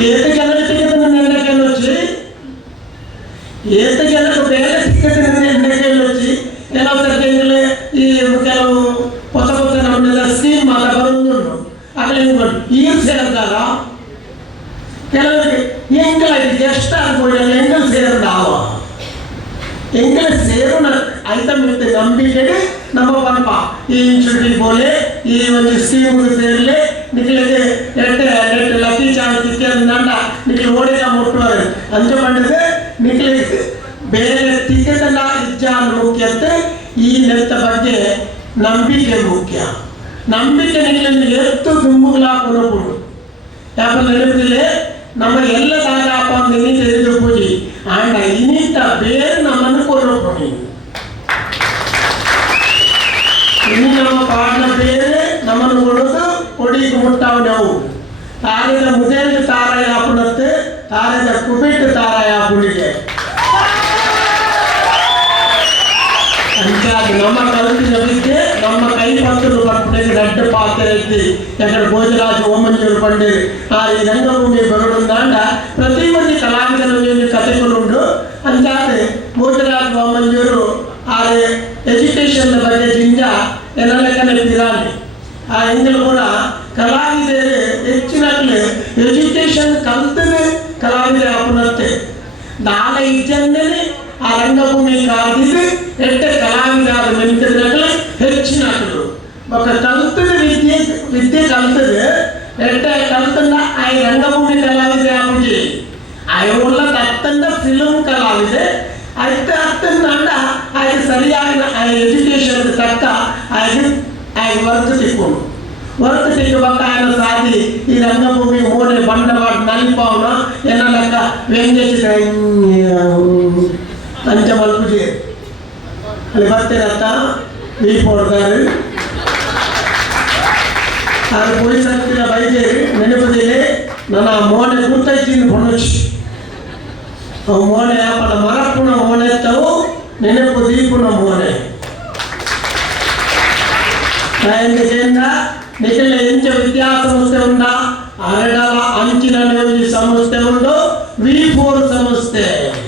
ಏತ ಜನಕ್ಕೆ ನೆನಕೆ వచ్చి ಏತ ಜನಕ್ಕೆ ಬೇರೆ ಟಿಕೆಟ್ ನೆನಕೆ వచ్చి ಕೆಲವು ಸರ್ತಿಗಳು ಈ ಕೆಲವು ಹೊಸ ಹೊಸ ನಮ್ಮನ್ನೆಲ್ಲ ಸ್ಕೀಮ್ ಮಾತ್ರ ಬರುವುದು ಅದ್ರ ಈಗ ಸೇರ್ತಾರ ಕೆಲವರಿಗೆ ಎಂಗಳ ಎಷ್ಟು ಆಗ್ಬೋದು ಎಂಗಲ್ ಸೇರಿದಾವ ಎಂಗಲ ಸೇರೋಣ ಐಟಮ್ ಇರುತ್ತೆ ನಂಬಿಕೆಗೆ ನಮ್ಮ ಪಂಪ ಈ ಇನ್ಸ್ಟಿಟ್ಯೂಟ್ ಬೋಲೆ ಈ ಒಂದು ಸ್ಕೀಮ್ ಸೇರಲಿ ನಿಖಿಲಿಗೆ ಎಟ್ಟು ಲಕ್ಕಿ ಚಾನ್ಸ್ ಇತ್ಯಾದಂಡ ನಿಖಿಲ್ ಓಡಿದ ಮುಟ್ಟುವರು ಅಂಚೆ ಮಾಡಿದ್ರೆ ನಿಖಿಲಿಗೆ ಬೇರೆ ಟಿಕೆಟ್ ಎಲ್ಲ ಇಚ್ಛಾನ ಮುಖ್ಯತೆ ಈ ನೆತ್ತ ಬಗ್ಗೆ ನಂಬಿಕೆ ಮುಖ್ಯ ನಂಬಿಕೆ ನಿಖಿಲಿಂದ ಎತ್ತು ದುಂಬುಗಳ ಕೊಡಬಹುದು ಯಾಕಂದ್ರೆ ನೆನಪಿಲ್ಲ ನಮ್ಮ ಎಲ್ಲ ದಾದಾಪ ನಿನ್ನಿಂದ ಎದುರು ಪೂಜಿ ಆಂಡ ಇನ್ನಿಂತ ಬೇರೆ ನಮ್ಮನ್ನು ಕೊಡಬಹುದು ಇನ್ನು ನಮ್ಮ ಪಾಠ ಬೇರೆ ನಮ್ಮನ್ನು ಕೊಡೋದು ಕೊಡಿಗೆ ಮುಟ್ಟಾವು ನಾವು ತಾರದ ಮುದೇಂದ್ರ ತಾರಾಯ ಹಾಪುಣತ್ತೆ ತಾರದ ಕುಬಿಟ್ಟು ತಾರಾಯ ಹಾಪುಣಿಗೆ ಅಂಚಾದ ನಮ್ಮ ಕಲ್ಪಿನ ವಿದ್ಯೆ ನಮ್ಮ ಕೈ ಪತ್ತರು ಪಟ್ಟಣಕ್ಕೆ ದೊಡ್ಡ ಪಾತ್ರ ಐತಿ ಯಾಕಂದ್ರೆ ಭೋಜರಾಜ ಓಮಂಜೂರು ಪಂಡಿರು ಆ ಈ ರಂಗಭೂಮಿ ಬರೋದಾಂಡ ಪ್ರತಿಯೊಂದು ಕಲಾವಿದರಲ್ಲಿ ಕಥೆಗಳುಂಟು ಅಂಚಾದ ಭೋಜರಾಜ ಓಮಂಜೂರು ಆ ಎಜುಕೇಷನ್ ಬಗ್ಗೆ ಜಿಂಜ ಎಲ್ಲ ಲೆಕ್ಕನೆತ್ತಿರಾನೆ ಆ ಹಿಂದೂ ಕೂಡ ಕಲಾವಿದರು ಹೆಚ್ಚಿನట్లు ಎಜುಕೇಷನ್ ಕಲ್ತದೆ ಕಲಾವಿದ ಹಾಪುನತ್ತೆ ನಾಳೆ ಇಜ್ಜಂದನೆ ಆ ರಂಗಭೂಮಿ ಕಾದಿದ್ದು ಎಟ್ಟ ಕಲಾವಿದಾದ ಮೆಂತಿದ್ರೆ ಹೆಚ್ಚಿನట్లు ఒక ಕಲ್ತದ ವಿದ್ಯೆ ಕಲ್ತದೆ ಎಟ್ಟ ಕಲ್ತಂದ ಆ ರಂಗಭೂಮಿ ಕಲಾವಿದೆ ಆಗುಜಿ ಆಯ ಒಳ್ಳ ತತ್ತಂದ ಫಿಲ್ಮ್ ಕಲಾವಿದೆ అయితే అర్థందంట ఆయన సరియాగిన ఆయన ఎడ్యుకేషన్ తక్క ఆయన వర్క్ తిప్పుడు వర్క్ తిప్పక ఆయన సాధి ఈ రంగభూమి ఓడే బండవాడు నలిపావున ఎన్నలక వెంగేసి ಅಂಚ ಮಲ್ಪುಜಿ ಅಲ್ಲಿ ಬರ್ತೀರತ್ತ ವೀಪೋಡ್ತಾರೆ ಅದು ಪೊಲೀಸ್ ಹತ್ತಿರ ಬೈದೇರಿ ನೆನಪದಿಲೆ ನನ್ನ ಮೋನೆ ಕೂತೈತೀನಿ ಹೊಣಚಿ ಅವು ಮೋನೆ ಅಪ್ಪನ ಮರಪುಣ ಮೋನೆ ಎತ್ತವು ನೆನಪು ದೀಪುಣ ಮೋನೆ ఎందుకంటే నిఖిల ఎంచ విద్యా సంస్థ ఉందా అరడల అంచిన సంస్థ ఉందో V4 ಸಂಸ್ಥೆ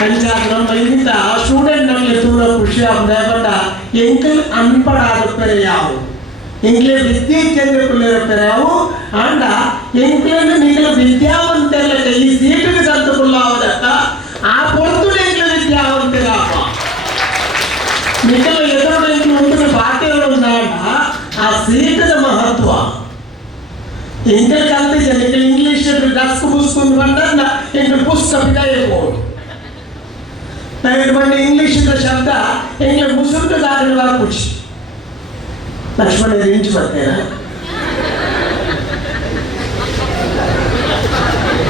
ನಮ್ಮ ಇಂಥ ಸ್ಟೂಡೆಂಟ್ ನಮಗೆ ತುಂಬ ಖುಷಿ ಆಗುದ ಎಂಕಲ್ ಅನ್ಪಡಾಡುತ್ತಾರೆ ಯಾವು ಎಂಕ್ಲೆ ವಿದ್ಯೆ ಚೆಂದಿಕೊಳ್ಳಿರುತ್ತಾರೆ ಯಾವು ಅಂಡ ಎಂಕ್ಲನ್ನು ನೀವು ವಿದ್ಯಾವಂತೆಲ್ಲ ಈ ಸೀಟಿಗೆ ತಂದುಕೊಳ್ಳಾವುದಕ್ಕ ಆ ಪೊತ್ತು ಎಂಕ್ಲೆ ವಿದ್ಯಾವಂತರಾಪ ನಿಖಿಲ ಎದುರು ಎಂಕ್ಲು ಪಾಠಗಳು ఉండాడ ಆ ಸೀಟದ ಮಹತ್ವ ಎಂಕಲ್ ಕಲ್ತಿದ್ದ ನಿಖಿಲ್ ಇಂಗ್ಲಿಷ್ ಡಸ್ಕ್ ಪುಸ್ತಕ ಬಂದ ಎಂಕ್ಲು ಪುಸ್ತಕ ಬಿಡಬಹುದು ನಾನು ಇಂಗ್ಲಿಷ್ ಶಬ್ದ ಎಂಗ್ಲ ಮುಸುರು ದಾರಿನ ಖುಷಿ ಲಕ್ಷ್ಮಣ ರೇಂಜ್ ಬರ್ತೇನೆ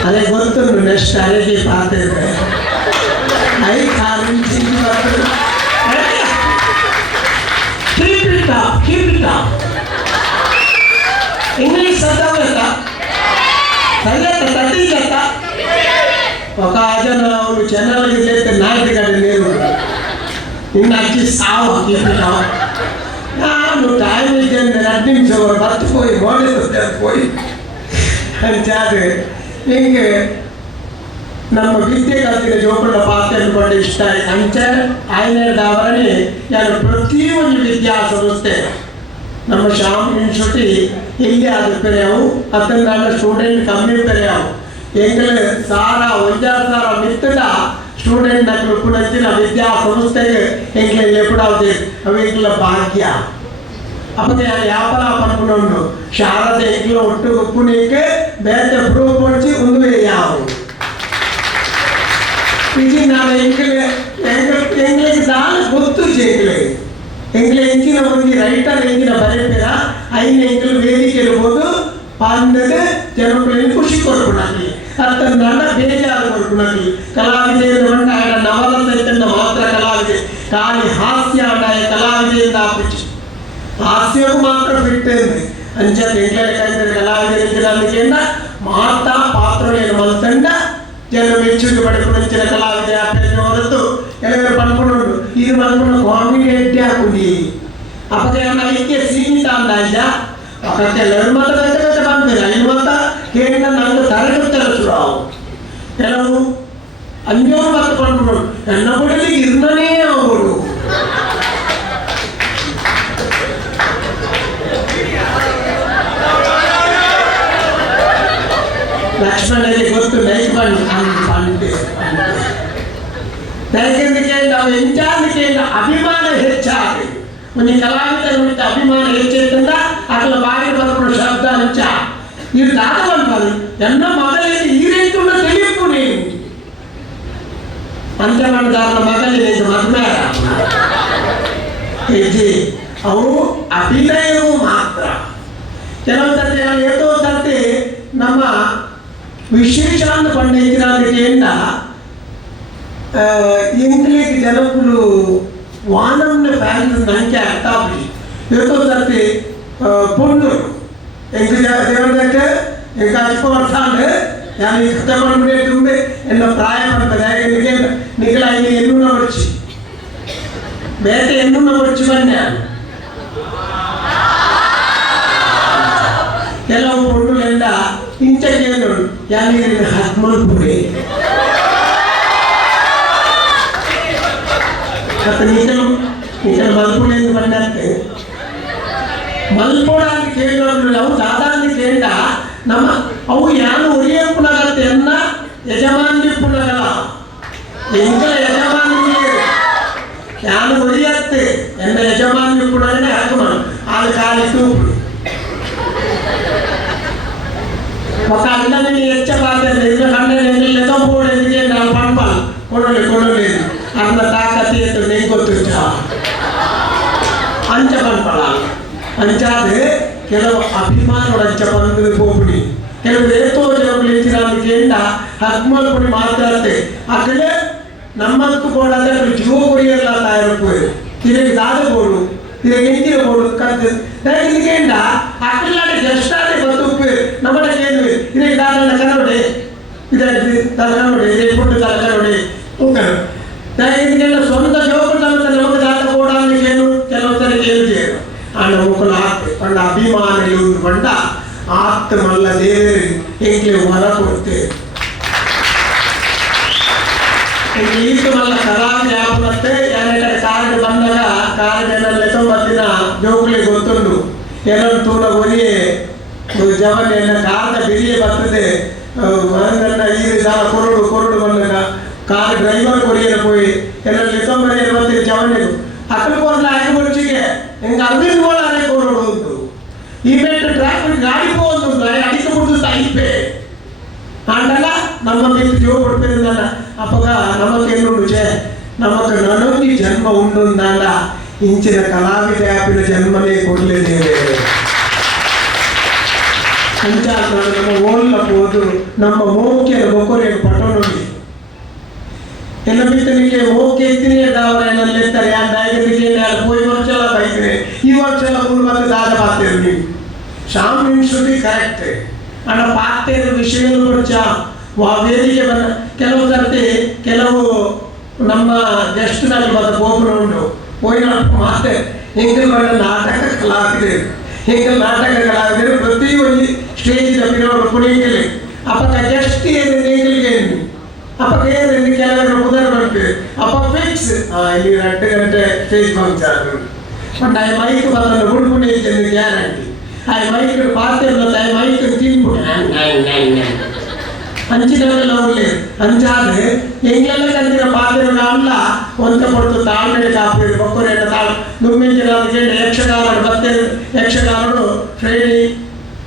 ಅದೇ ಗೊತ್ತುಂಟು ನೆಕ್ಸ್ಟ್ ಅರೆಗೆ ಪಾತ್ರ ಐ ಕಾಲಿಂಗ್ ಬರ್ತದೆ సరిగ్గా తట్టి చెత్త ఒక అజన ಅವರು ಚಾನಲ್ಗೆ ಇಲ್ಲೇ ನಾಲ್ಕು ಗಂಟೆ ನೀರು ಇನ್ನು ಅಕ್ಕಿ ಸಾವು ಹಾಕಿಬಿಟ್ಟು ನಾನು ಟೈಮ್ ಇದ್ದೇನೆ 2 ನಿಮಿಷ ಬತ್ತು போய் ஓடிட்டு போய் ಅಂಚಾದ್ರೆ ಹಿಂಗೆ ನಮ್ಮ ವಿದ್ಯೆ ಕಲ್ತಿನ ಜೋಪುರ ಪಾತ್ರ ಕೊಂಡು ಇಷ್ಟ ಅಂಚೆ ಆಯ್ನೆದಾವರಣೆ ನಾನು ಪ್ರತಿಯೊಂದು ವಿದ್ಯಾ ಸಂಸ್ಥೆ ನಮ್ಮ ಶಾಮ್ ಯೂನಿವರ್ಸಿಟಿ ಇಲ್ಲಿ ಅದು ಪೆರೆಯವು ಅತ್ತಂಗಾಲ ಸ್ಟೂಡೆಂಟ್ ಕಮ್ಮಿ ಪೆರೆಯವು ಎಂಗಲ್ ಸಾರ 1,000 ಮಿತ್ತದ ಸ್ಟೂಡೆಂಟ್ ನಕಲು ಪುನಂಚಿನ ವಿದ್ಯಾ ಸಂಸ್ಥೆಗೆ ಎಂಗ್ಲೆ ಎಪ್ಪಡಾವುದೇ ಅವು ಎಂಗ್ಲ ಭಾಗ್ಯ ಅಪ್ಪಗೆ ವ್ಯಾಪಾರ ಪಡ್ಕೊಂಡು ಶಾರದೆ ಎಂಗ್ಲ ಒಟ್ಟು ಒಪ್ಪುನಿಕೆ ಬೇರೆ ಪ್ರೂವ್ ಪಡಿಸಿ ಒಂದು ಯಾವು ఇది నా ఎంగ్లకి దాని ಗೊತ್ತು చేకలే ಎಂಗ್ಲೆ ಎಂಚಿನ ಒಂದು ರೈಟರ್ ಎಂಚಿನ ಬರೆಪಿರ ಐನ ಎಂಗ್ಲು ವೇದಿಕೆ ಇರ್ಬೋದು ಪಾಂದದೆ ಜನಗಳಿಗೆ ಖುಷಿ ಕೊಡ್ಕೊಳಕ್ಕೆ ಅತ್ತಂದ ಬೇಜಾರು ಕೊಡ್ಕೊಳಕ್ಕೆ ಕಲಾವಿದೆಯನ್ನು ಬಂದ ಆಡ ನವಲ ಸೈತನ್ನ ಮಾತ್ರ ಕಲಾವಿದೆ ಖಾಲಿ ಹಾಸ್ಯ ಆಡಾಯ ಕಲಾವಿದೆಯಿಂದ ಆಪಿಚ್ಚು ಹಾಸ್ಯಕ್ಕೂ ಮಾತ್ರ ಬಿಟ್ಟೇನೆ ಅಂಚ ಎಂಗ್ಲೆ ಕಲಾವಿದೆ ಮಾತಾ ಪಾತ್ರಗಳನ್ನು ಮಲ್ತಂಡ ಜನ ಮೆಚ್ಚುಗೆ ಪಡ್ಕೊಂಡು ಕಲಾವಿದೆ ಆಪರೇಷನ್ ಹೊರತು ಕೆಲವರು ಪಡ್ಕೊಂಡು ಇದು ಪಡ್ಕೊಂಡು ಕಾಮಿಡಿ ಎಡ್ಡೆ ಹಾಕುದಿ ಅಪ್ಪಗೆ ಐಕ್ಯ ಸೀಮಿತ ಅಂದಾಜ ಅಪ್ಪ ಕೆಲವರು ಮಾತ್ರ ಕತೆ ಬಂದಿಲ್ಲ ಇನ್ನು ಮಾತ್ರ ಕೇಳಿದ ನಂಗೆ ತರಗತಿಲ್ಲ ಶುರು ಕೆಲವು ಅನ್ಯೋರು ಮಾತ್ರ ಪಡ್ಕೊಂಡು ನನ್ನ ಬಿಡಲಿಕ್ಕೆ ಇರ್ನೇ ಅವರು ಲಕ್ಷ್ಮಣನಿಗೆ ಗೊತ್ತು ಲೈಕ್ ಬಂದು ಯಾಕೆಂದ್ರೆ ನಾವು ಎಂಚಾದಕ್ಕೆ ಅಭಿಮಾನ ಹೆಚ್ಚಾಗಿ ಒಂದು ಕಲಾವಿದರ ಕುರಿತ ಅಭಿಮಾನ ಹೆಚ್ಚಿದ್ರಿಂದ ಅಗಲ ಬಾಯಿ ಬರ್ಕೊಂಡು ಶಬ್ದ ಅಂಚ ಇದು ದಾದವಂತದು ನನ್ನ ಮಗಳಿಗೆ ಈ ರೀತಿ ತಿಳಿಯಪ್ಪು ನೀನು ಪಂಚಮಣದಾರನ ಮಗಳಿಗೆ ಇದು ಮದುವೆ ಹೆಜ್ಜೆ ಅವು ಅಭಿನಯವು ಮಾತ್ರ ಕೆಲವು ಸರ್ತಿ ಎಷ್ಟೋ ಸರ್ತಿ ನಮ್ಮ ವಿಶೇಷಾಂತ ಪಂಡಿತರಿಂದ ಎಂಗ್ಲಿಗೆ ಜನಗಳು ವಾನಂನ ಫ್ಯಾನ್ ನಂಗೆ ಅರ್ಥ ಆಗ್ಲಿ ಎಷ್ಟೋ ಸರ್ತಿ ಪೊಂಡು ಎಂಗ ದೇವರಕ್ಕೆ ಎಂಗ 10 ವರ್ಷ ಅಂದ್ರೆ ನಾನು ಈ ಕಥೆ ಮಾಡ್ಬಿಟ್ಟೆ ತುಂಬೆ ಎಲ್ಲ ಪ್ರಾಯ ಮಾಡ್ತಾರೆ ಯಾಕೆ ನಿಖಲ ಇಲ್ಲಿ ಎನ್ನೂನ ವರ್ಷ ಬೇಟೆ ಎನ್ನೂನ ವರ್ಷ ಬನ್ನೆ ಕೆಲವು ಪೊಂಡುಗಳಿಂದ ಇಂಚೇನು ಯಾರಿಗೆ ಹತ್ಮಲ್ಪುರಿ ಮತ್ತು ನಿಖಲು ಮಲ್ಪುಳಿಂದ ಬಂದಂತೆ ಮಲ್ಪುಳ ಅಂತ ಕೇಳಿದ್ರು ಅವು ಸಾಧಾರಣ ಕೇಳಿದ ನಮ್ಮ ಅವು ಯಾನು ಒರಿಯ ಪುನಗತ್ತೆ ಎನ್ನ ಯಜಮಾನಿ ಪುನಗಲ ಎಂಕಲ ಯಜಮಾನಿ ಯಾನು ಒರಿಯತ್ತೆ ಎನ್ನ ಯಜಮಾನಿ ಪುನಗನೆ ಹಾಕುಮ ಆಳು ಕಾಲಿ ತೂಪು ఒక అన్నని ఎచ్చబాలేదు ఇంకా కన్నని లేదో పోడేందుకే నా పంప కొడలేదు అన్న తాకతీయతో నేను ಗೊತ್ತಿಲ್ಲ ಅಂಚ ಪಂಪಳ ಅಂಚಾದೆ ಕೆಲವು ಅಭಿಮಾನಗಳು ಅಂಚ ಬಂದು ಹೋಗ್ಬಿಡಿ ಕೆಲವು ಏತೋ ಜನಗಳು ಹೆಚ್ಚಿನ ಹಗ್ಮಲ್ಪುಡಿ ಮಾತಾಡ್ತೆ ಅಕಡೆ ನಮ್ಮಂತೂ ಬೋಡಾದ್ರೆ ಜೀವ ಕೊಡಿಯಲ್ಲ ತಾಯಿರ್ಬೋದು ತಿರುಗಿ ದಾದ ಬೋಡು ತಿರುಗಿ ಎಂತಿನ ಬೋಡು ಕದ್ದು ಇದಕ್ಕೆಂಡ ಅಕಡೆ ಜಸ್ಟಾದೆ ಬದುಕು നമ്മുടെ കേന്ദ്ര ഇതിനെ ഇതാണ് കനോടെ ഇതായത് തലകനോടെ ഇതേ ഫുഡ് തലകനോടെ നോക്കണം ഇതിന്റെ സ്വന്തം ജോബ് നമുക്ക് ദാത കൂടാതെ കേൾക്കും ಕೆಲವೊಂದ್ಸರಿ ಕೇಳ್ತೇವೆ ಆ ನಮ್ಮಕ್ಕಳ ಆತ್ಮ ಪಂಡ ಅಭಿಮಾನ ಇವರು ಪಂಡ ಆತ್ಮಲ್ಲ ದೇವರು ಎಂಕ್ಲೆ ಹೊರ ಕೊಡ್ತೇವೆ ಈತ ಮಲ್ಲ ಕಲಾವಿದ ಯಾಪತ್ತೆ ಯಾರ ಕಾರಣ ಬಂದಾಗ ಕಾರಣದಲ್ಲಿ ತೊಂಬತ್ತಿನ ಜೋಕ್ಲಿ ಗೊತ್ತುಂಟು ಎಲ್ಲರೂ ತೂನ ಒಲಿಯೇ ಜವನ್ ಎಲ್ಲ ಕಾರದ ಬಿರಿಯೇ ಬರ್ತದೆ ಈ ಕೊರಡು ಬಂದಾಗ ಕಾರ್ ಡ್ರೈವರ್ ಕೊರಿಯರ போய் ಎಲ್ಲ ಲೆಕ್ಕಂಬರಿ ಇರುವಂತೆ ಜವನಿಗೆ ಅಕ್ಕಲು ಕೊರಲ ಆಗಿ ಬರ್ಚಿಗೆ ಹೆಂಗ ಅರ್ವಿಂದ್ ಗೋಳಾರೆ ಕೊರಡು ಉಂಟು ಈ ಬೆಟ್ಟ ಟ್ರಾಫಿಕ್ ಗಾಡಿ ಹೋಗುದು ಅಡಿಕೆ ಬಿಡುದು ತೈಪೆ ಆಂಡಲ್ಲ ನಮ್ಮ ಬಿಟ್ಟು ಜೀವ ಕೊಡ್ತೇನೆ ಅಪ್ಪಗ ನಮಗೇನು ಚೇ ನಮಗ ನನಗೆ ಜನ್ಮ ಉಂಟು ಅಂದಾಂಡ ಇಂಚಿನ ಕಲಾವಿದ ಆಪಿನ ಜನ್ಮನೇ ಕೊಡಲೇದೇವೆ ಅಂಚಾದ ನಮ್ಮ ಓಲ್ಲಬಹುದು ನಮ್ಮ ಮೋಕ್ಯನ ಬೊಕೊರೆ ಪಟೋನೊಂದಿ ಎಲ್ಲ ಬಿತ್ತನಿಗೆ ಓಕೆ ಇದ್ದೀನಿ ಅವರೆಲ್ಲ ಇರ್ತಾರೆ ಆ ಡೈಗರಿಗೆ ಹೋಗಿ ವರ್ಷ ಎಲ್ಲ ಬೈತಾರೆ ಈ ವರ್ಷ ಎಲ್ಲ ಮೂರು ಮಂದಿ ದಾದ ಮಾಡ್ತೇವೆ ನೀವು ಶಾಮ್ ಯೂನಿವರ್ಸಿಟಿ ಕರೆಕ್ಟ್ ಅಣ್ಣ ಪಾತ್ರೆಯ ವಿಷಯ ವೇದಿಕೆ ಕೆಲವು ಸರ್ತಿ ಕೆಲವು ನಮ್ಮ ಗೆಸ್ಟ್ನಲ್ಲಿ ಬಂದ ಒಬ್ಬರು ಉಂಟು ಹೋಯ್ನ ಮಾತೆ ಹಿಂಗೆ ಬಂದ ನಾಟಕ ಕಲಾವಿದರು ಹಿಂಗೆ ನಾಟಕ ಕಲಾವಿದರು ಪ್ರತಿಯೊಂದು ಸ್ಟೇಜ್ ತಪ್ಪಿನವರು ಕುಣಿಯಲಿ ಅಪ್ಪ ಗೆಸ್ಟ್ ಏನು ನೀಗಲಿಗೆ ಅಪ್ಪ ಏನು ಕೆಲವರು ಕುದುರೆ ಬರ್ತೀವಿ ಅಪ್ಪ ಫಿಕ್ಸ್ ಇಲ್ಲಿ 2 ಗಂಟೆ ಸ್ಟೇಜ್ ಫಂಕ್ಷನ್ ಬಟ್ ಆ ಮೈಕ್ ಬಂದ ಹುಡುಗುಣಿ ಗ್ಯಾರಂಟಿ ಆ ಮೈಕ್ ಪಾತ್ರೆ ಆ ಮೈಕ್ ತಿನ್ಬಿಟ್ಟು ಅಂಚಿನವರೆಲ್ಲ ಒಳ್ಳೆ ಅಂಚಾದ್ರೆ ಎಂಗೆಲ್ಲ ಕಂದಿನ ಪಾತ್ರೆಗಳ ಅಲ್ಲ ಒಂದ ಕೊಡ್ತು ತಾಳ್ಮೆಗೆ ಕಾಪಿ ಬೊಕ್ಕರೇಟ ತಾಳ್ ನುಮ್ಮಿಂಚಿನ ಯಕ್ಷಗಾನ ಬರ್ತೇವೆ ಯಕ್ಷಗಾನರು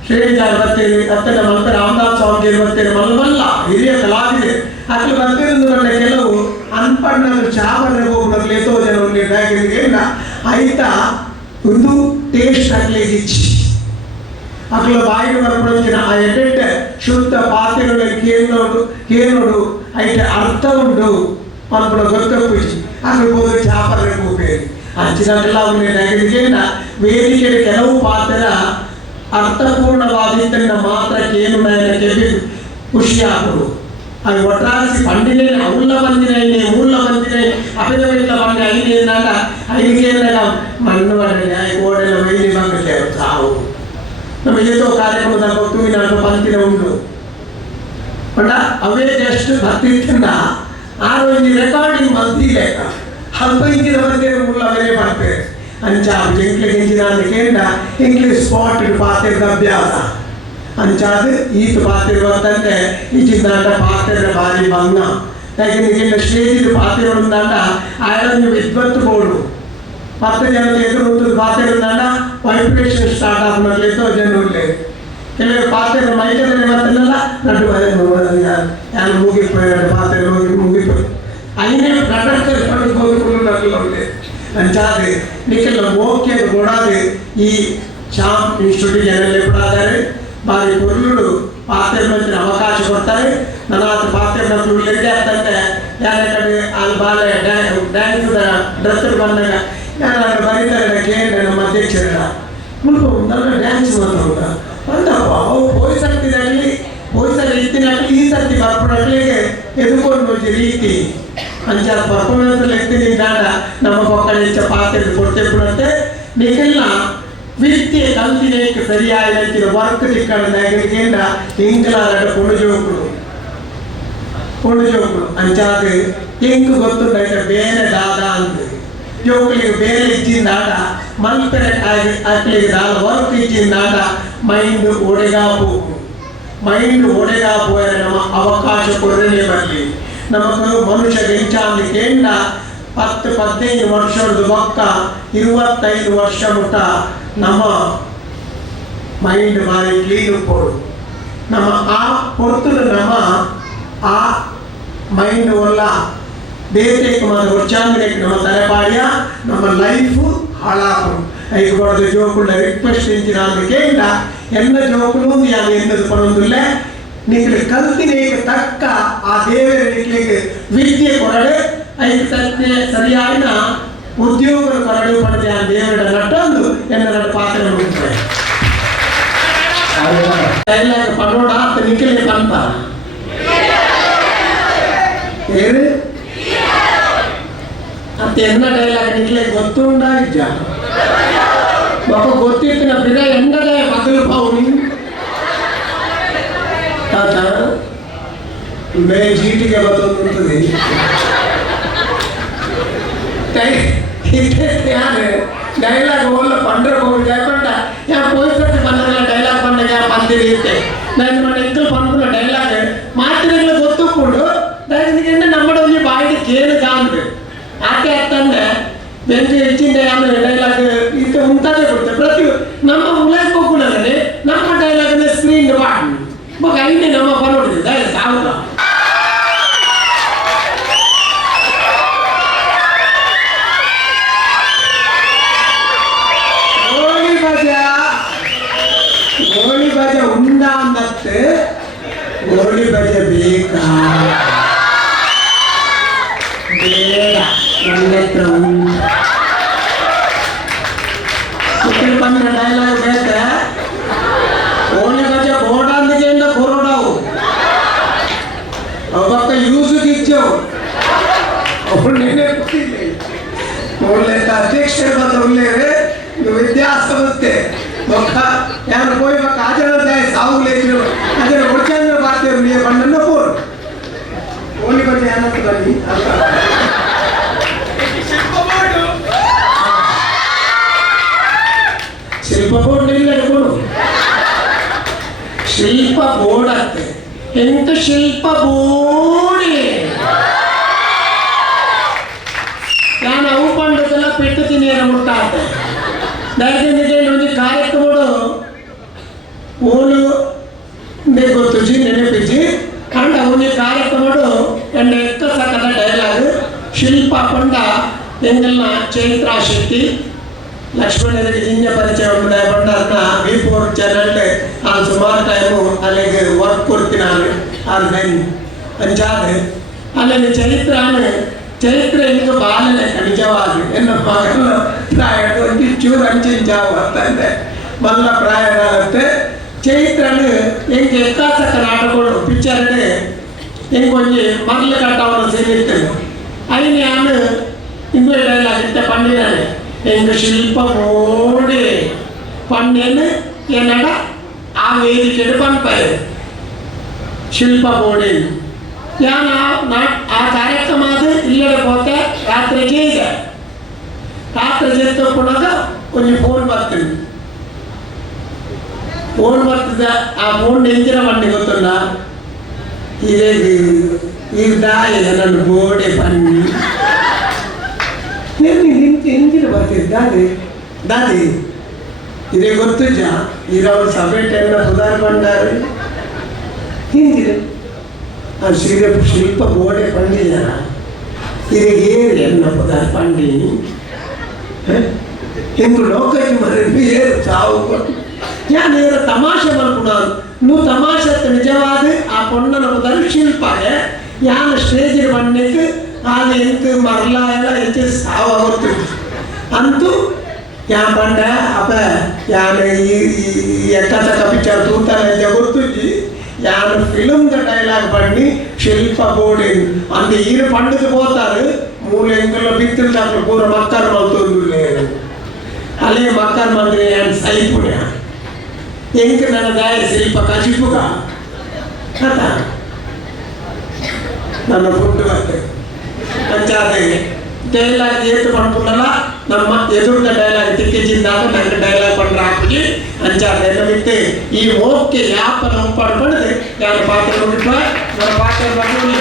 ಶ್ರೇಣಿಗಾರ ಬರ್ತೇವೆ ಅತ್ತನ ಮಲ್ಪೆ ರಾಮದಾಸ್ ಸ್ವಾಮಿ ಬರ್ತೇವೆ ಮಲ್ಲವಲ್ಲ ಹಿರಿಯ ಕಲಾವಿದೆ ಅಲ್ಲಿ ಬರ್ತಿರೋದು ಕೆಲವು ಅನ್ಪಣ್ಣರು ಚಾವರ್ರೆ ಹೋಗ್ಬೇಕು ಎಷ್ಟೋ ಜನ ಬ್ಯಾಗಿಗೆ ಆಯ್ತಾ ಒಂದು ಟೇಸ್ಟ್ ಆಗ್ಲಿಕ್ಕೆ ಅಕ್ಲ ಬಾಯಿಗೆ ಬರ್ಕೊಳ್ತೀನಿ ಆ ಎಡ್ಡೆ ಶುದ್ಧ ಪಾತ್ರೆಗಳಲ್ಲಿ ಕೇಳೋಡು ಐತೆ ಅರ್ಥ ಉಂಟು ಅನ್ಬಿಡ ಗೊತ್ತಪ್ಪಿ ಅದ್ರ ಹೋಗಿ ಚಾಪರ್ರೆ ಹೋಗ್ಬೇಕು ಅಂಚಿನಲ್ಲ ಅವನಿಗೆ ವೇದಿಕೆಯ ಕೆಲವು ಪಾತ್ರ ಅರ್ಥಪೂರ್ಣವಾದಿದ್ದನ್ನ ಮಾತ್ರ ಕೇಳು ಕೆಬಿ ಖುಷಿಯಾಗುದು ಅದು ಒಟ್ಟಾಸಿ ಪಂಡಿನೇ ಅವಳ ಬಂದಿನೇ ಮೂಲ ಬಂದಿನೇ ಅಭಿನವಿಲ್ಲ ಬಂದ ಐದೇನಾಗ ಐದಿಗೆ ಮಣ್ಣು ಬಂದಿದೆ ಗೋಡೆಲ್ಲ ವೈಲಿ ಬಂದಿದೆ ಸಾವು ನಮ್ಮ ಏತೋ ಕಾರ್ಯಕ್ರಮದ ಗೊತ್ತುವಿನ ಪಂಕ್ತಿನ ಉಂಟು ಬಟ್ ಅವೇ ಜಸ್ಟ್ ಬರ್ತಿದ್ದ ಆರು ರೆಕಾರ್ಡಿಂಗ್ ಬಂದಿಲ್ಲ ಅಲ್ಪ ಇಂಚಿನ ಬಂದೇ ಮೂಲ ಅವರೇ ಬರ್ತೇವೆ ಅಂಚ ಎಂಕ್ಲಿಗಿಂಚಿನ ಅಂತ ಕೇಂದ್ರ ಇಂಗ್ಲೀಷ್ ಸ್ಪಾಟ್ ಪಾತ್ರದ ಅಭ್ಯಾಸ ಅಂಚಾದ ಈತ ಪಾತ್ರೆ ಬರ್ತಂತೆ ಈಚಿಂದಾಟ ಪಾತ್ರೆ ಭಾರಿ ಭಂಗ ಯಾಕೆಂದ್ರೆ ಸ್ಟೇಜಿನ ಪಾತ್ರೆ ಉಂದಾಟ ಆಯರನ್ನು ವಿದ್ವತ್ತು ಬೋರ್ಡು 10 ಜನ ಎದುರು ಪಾತ್ರೆ ಉಂದಾಟ ವೈಬ್ರೇಷನ್ ಸ್ಟಾರ್ಟ್ ಆಗ್ಬೇಕು ಎಷ್ಟೋ ಜನ ಉಳ್ಳೆ ಕೆಲವು ಪಾತ್ರೆ ಮೈಕದಲ್ಲಿ ಬರ್ತಲ್ಲ ನಡು ಯಾರು ಮುಗಿಪೋಯಾರು ಪಾತ್ರೆ ಹೋಗಿ ಮುಗಿಪೋಯಿ అయినే ప్రకటన కోరుకున్నట్లుంది అంచాది నికల మోక్య గోడాది ఈ ಶಾಮ್ ಇನ್ಸ್ಟಿಟ್ಯೂಟ್ ಜನರಲ್ಲಿ ಎಪ್ಪಡಾದರೆ ಬಾರಿ ಪುರುಳುಡು ಪಾತ್ರೆ ಮಂತ್ರಿ ಅವಕಾಶ ಕೊಡ್ತಾರೆ ನನ್ನ ಪಾತ್ರೆ ಮಂತ್ರಿ ಉಳ್ಳಿಗೆ ಅಂತಂದ್ರೆ ಯಾರ ಕಡೆ ಅಲ್ಲಿ ಬಾಲೆ ಡ್ಯಾನ್ಸ್ ಡ್ರೆಸ್ಸರ್ ಬಂದಾಗ ಯಾರು ಬರೀತಾರೆ ಕೇಳಿದ್ರೆ ನಮ್ಮ ಅಧ್ಯಕ್ಷರ ಮುಳ್ಳು ನನ್ನ ಡ್ಯಾನ್ಸ್ ಮಾತಾಡ ಅಂತಪ್ಪ ಅವು ಪೊಲೀಸರ ರೀತಿನಾಗಲಿ ಈ ಸರ್ತಿ ಬರ್ಪಡಲಿಗೆ ಎದುಕೊಂಡು ರೀತಿ ಅಂಚಾರ ಪರ್ಫಾರ್ಮೆನ್ಸ್ ಲೆಕ್ತೀನಿ ನಾಡ ನಮ್ಮ ಮಕ್ಕಳ ಹೆಚ್ಚ ಪಾತ್ರೆ ಕೊಡ್ತೇವೆ ನೀವೆಲ್ಲ ವಿದ್ಯೆ ಕಲ್ತಿನೇಕ್ಕೆ ಸರಿಯಾಗಿ ವರ್ಕ್ ತಿಕ್ಕಂಡ ಇಂಗ್ಲಾಡ ಪುಣಜೋಕುಳು ಅಂಚಾದ ಹೆಂಗ್ ಗೊತ್ತುಂಟ ಬೇರೆ ದಾದ ಅಂತ ಜೋಕುಲಿಗೆ ಬೇರೆ ಇಚ್ಚಿಂದಾಡ ಮಲ್ಪೆರೆ ಅಕ್ಲಿಗೆ ದಾದ ವರ್ಕ್ ಇಚ್ಚಿಂದಾಡ ಮೈಂಡ್ ಒಡೆಗಾಪೋಯ ನಮ್ಮ ಅವಕಾಶ ಕೊಡಲೇ ಬರಲಿ ನಮಗೂ ಮನುಷ್ಯ ಗೆಂಚಾಂದು ಕೇಂದ್ರ 10-15 ವರ್ಷದ ಮಕ್ಕ 25 ವರ್ಷ ಮುಟ್ಟ ನಮ್ಮ ಮೈಂಡ್ ಬಾರಿ ಕ್ಲೀನ್ ಕೊಡು ನಮ್ಮ ಆ ಕೊಡ್ತದ ನಮ್ಮ ಆ ಮೈಂಡ್ ಒಲ್ಲ ದೇಶಕ್ಕೆ ಮಾತ್ರ ಉಚ್ಚಾಂಗಕ್ಕೆ ನಮ್ಮ ತಲೆಪಾಡಿಯ ನಮ್ಮ ಲೈಫು ಹಾಳಾಕು ಐದು ಕೊಡದ ಜೋಕುಳ ರಿಕ್ವೆಸ್ಟ್ ಇಂಚಿನ ಕೇಂದ್ರ ಎಲ್ಲ ಜೋಕುಳು ಯಾರು ಎಂದದು ಪಡೋದಿಲ್ಲ ನಿಮಗೆ ಕಲ್ತಿನೇಗೆ ತಕ್ಕ ಆ ದೇವರ ನಿಮಗೆ ವಿದ್ಯೆ ಕೊರಡೆ ಐದು ಸರಿಯಾದ ಉದ್ಯೋಗ ಕೊರಡು ಪಡೆದ ಆ ದೇವರ ನಟ್ಟೊಂದು ಎನ್ನ ಪಾತ್ರ ಮುಗಿಸ್ತಾರೆ ಡೈಲಾಗ್ ಪಡೋಡ ಅಂತ ನಿಖಿಲೆ ಬಂತ ಹೇಳಿ ಅಂತ ಎನ್ನ ಡೈಲಾಗ್ ನಿಖಿಲೆ ಗೊತ್ತುಂಡ ಇಜ್ಜ ಒಬ್ಬ ಗೊತ್ತಿತ್ತಿನ ಬಿಡ ಎಂದಲೇ ಮಗಳು ಪೌನಿ ಮೇ ಜೀಟಿಗೆ ಬರ್ತದೆ ಡೈಲಾಗ್ ಓಲ್ಲ ಪಂಡ್ರೆ ಹೋಗಿ ಜಾಕೊಂಡ ಯಾ ಪೋಯ್ಸಟ್ಟು ಬಂದ್ರಲ್ಲ ಡೈಲಾಗ್ ಬಂದಾಗ ಪಂದಿರುತ್ತೆ ನಾನು ಮಾಡಿ ಎಂಕಲ್ ಪಂದ್ರ ಡೈಲಾಗ್ ಮಾತಿರಲ್ಲ ಗೊತ್ತುಕೊಂಡು ಡೈಲಾಗ್ നമ്മുടെ ഒരു ಬಾಯಿಗೆ ಕೇಳು ಕಾಂದು ಆಕೆ ಅಂತಂದ್ರೆ ಬೆಂಕಿ ಹೆಚ್ಚಿಂದ ಅಂದ್ರೆ ಡೈಲಾಗ್ ಇದು ಉಂಟಾಗೆ ಕೊಡ್ತೇವೆ ಪ್ರತಿ ನಮ್ಮ ಉಲ್ಲೇಖ ಹೋಗ್ಕೊಳ್ಳೋದ್ರೆ ನಮ್ಮ ಡೈಲಾಗ್ ಸ್ಕ್ರೀನ್ ಮಾಡಿ ಮಗ ಐನೇ ನಮ್ಮ ಬರೋಡಿದೆ ಡೈಲಾಗ್ ಹೌದಾ ಗೋಳಿ ಬಜೆ ಉಂಡ ಅಂದತ್ತೆ ಗೋಳಿ ಬಜೆ ಬೇಕಾ ಬೇಡ ನನ್ನ ಹತ್ರ ಬಂದ ಡೈಲಾಗ್ ಬೇಕ ಗೋಳಿ ಬಜೆ ಬೋರ್ಡ್ ಅಂದಿಗೆ ಅಧ್ಯಕ್ಷರು ಬಂದ ಉಳ್ಳೇರು ವಿದ್ಯಾಸಂಸ್ಥೆ ಒಕ್ಕ ಯಾರು పోయి ఒక ఆచరణదాయ సాగులేరు అదే వచ్చేంద్ర భారతీయ మీ బండన్న పోరు ఓన్లీ కొంచెం ఏమంటుందండి ಶಿಲ್ಪ ಬೋರ್ಡ್ ಇಲ್ಲ ಕೊಡು ಶಿಲ್ಪ ಬೋರ್ಡ್ ಆಗ್ತದೆ ಎಂತ ಶಿಲ್ಪ ಬೋರ್ಡ್ ನಾನು ಅವು ಪಂಡದೆಲ್ಲ ಪೆಟ್ಟು ತಿನ್ನಿಯರ ಮುಟ್ಟಾತ ದಯವಿಟ್ಟು ಒಂದು ಕಾರ್ಯಕ್ರಮಗಳು ಓನು ಗೊತ್ತುಜಿ ನೆನಪಿಜಿ ಕಂಡ ಒಂದು ಕಾರ್ಯಕ್ರಮಗಳು ಎಂಡ ಎಕ್ಕ ಸಕಲ ಡೈಲಾಗ್ ಶಿಲ್ಪ ಪಂಡ ಎಂಗೆಲ್ಲ ಚೈತ್ರಾ ಶೆಟ್ಟಿ ಲಕ್ಷ್ಮಣರಿಗೆ ಜಿಂಜ ಪರಿಚಯ ಪಂಡ V4 ಚಾನಲ್ ಆ ಸುಮಾರು ಟೈಮು ಅಲ್ಲಿಗೆ ವರ್ಕ್ ಕೊಡ್ತೀನಿ ಅಲ್ಲಿ ಅಂಚಾದ ಅಲ್ಲಿ ಚೈತ್ರ എനിക്ക് ബാലനെ നിജವಾಗಿ എന്ന മകള് പ്രായം ಒಂದು ಚೂರು ಅಂಚಿಂಚಾವು ಅಂತಂದೆ ಮಲ್ಲ ಪ್ರಾಯಕಾಲತ್ತೆ ಚೈತ್ರನು ಹೆಂಗೆ ಎಕ್ಕಾಸಕ ನಾಟಕಗಳು ಪಿಕ್ಚರ್ಗೆ ಹೆಂಗೆ ಒಂದು ಮರಳು ಕಟ್ಟವನ್ನು ಸೇರಿರ್ತೇನೆ ಅಲ್ಲಿ ನಾನು ಇಂಗ್ಲೀ ಡೈಲಾಗ್ ಇತ್ತ ಪಂಡಿನಾನೆ ಹೆಂಗೆ ಶಿಲ್ಪ ಓಡಿ ಪಂಡೇನು ಏನಡ ಆ ವೇದಿಕೆಗೆ ಪಂಪಾಯ ಶಿಲ್ಪ ಬೋಡಿ ഞാൻ ആ ಕಾರ್ಯಕ್ರಮ ಅದು ಇಲ್ಲಡೆ ಹೋತೆ ರಾತ್ರಿಗೆ ಇದೆ ರಾತ್ರಿ ಜೊತೆಕೊಂಡಾಗ ಒಂದು ಫೋನ್ ಬರ್ತದೆ ಆ ಫೋನ್ ಎಂಜಿನ ಬಂಡಿ ಗೊತ್ತಲ್ಲ ನನ್ನ ಬೋಡೆ ಬನ್ನಿ ಎಂಜಿನ ಬರ್ತಿದ್ದೆ ದಾದಿ ಇದೇ ಗೊತ್ತು ಇರವ್ರ ಸಭೆ ಟೈಮ್ನ ಸುಧಾರ ಬಂದಾರೆ ಹಿಂದಿದೆ ಶಿಲ್ಪ ಬೋಡೆ ಪಂಡಿದ ಇದು ಏರು ಎನ್ನಪ್ಪದ ಪಂಡಿ ಹಿಂಗೆ ಲೋಕಕ್ಕೆ ಮರಿ ಏರು ಸಾವು ಕೊಟ್ಟು ഞാൻ ഏറെ തമാശ മറക്കുന്നത് నువ్వు തമാശ നിജവാದ ಆ ಪೊಣ್ಣನ ಮೊದಲು ಶಿಲ್ಪಾಗೆ ഞാൻ ಸ್ಟೇಜಿಗೆ ಬಂದಿದ್ದು ಆಗ ಎಂತ ಮರಲ ಎಲ್ಲ ಹೆಚ್ಚು ಸಾವು ಆಗುತ್ತಿತ್ತು ಅಂತೂ ഞാൻ പണ്ട അപ്പ ഞാൻ ഈ എക്കച്ചക്ക പിക്ചർ തൂത്താൻ ಗೊತ್ತಿದ್ದಿ ഞാൻ ఫిలింದ డైలాగ్ பண்ணி ಶಿಲ್ಪ ಬೋಡಿ ಅಂದ ఈయన పండుగ పోతారు మూడు ఎంకల్లో బిత్తులు దాంట్లో పూర మక్కర్ మలుతుంది లేదు అలాగే మక్కర్ మందిరి ఆయన సైపుడే ಎಂಕ ನನಗಾಯ ಶಿಲ್ಪ ಕಚಿಪುಗ ಅದ ನನ್ನ ಫುಡ್ ಮತ್ತೆ ಅಂಚಾದೆ ಡೈಲಾಗ್ ಏತು ಪಡ್ಕೊಂಡಲ್ಲ ನಮ್ಮ ಎದುರ್ದ ಡೈಲಾಗ್ ತಿಕ್ಕಿಜಿಂದಾಗ ನಂಗೆ ಡೈಲಾಗ್ ಪಂಡ್ರ ಹಾಕಿ ಅಂಚಾದೆ ಬಿಟ್ಟು ಈ ಓಕೆ ಯಾಪ ನಾವು ಪಡ್ಬಾರ್ದು ಯಾರು ಪಾತ್ರ ನೋಡಿದ್ವ ನನ್ನ ಪಾತ್ರ ಬಂದು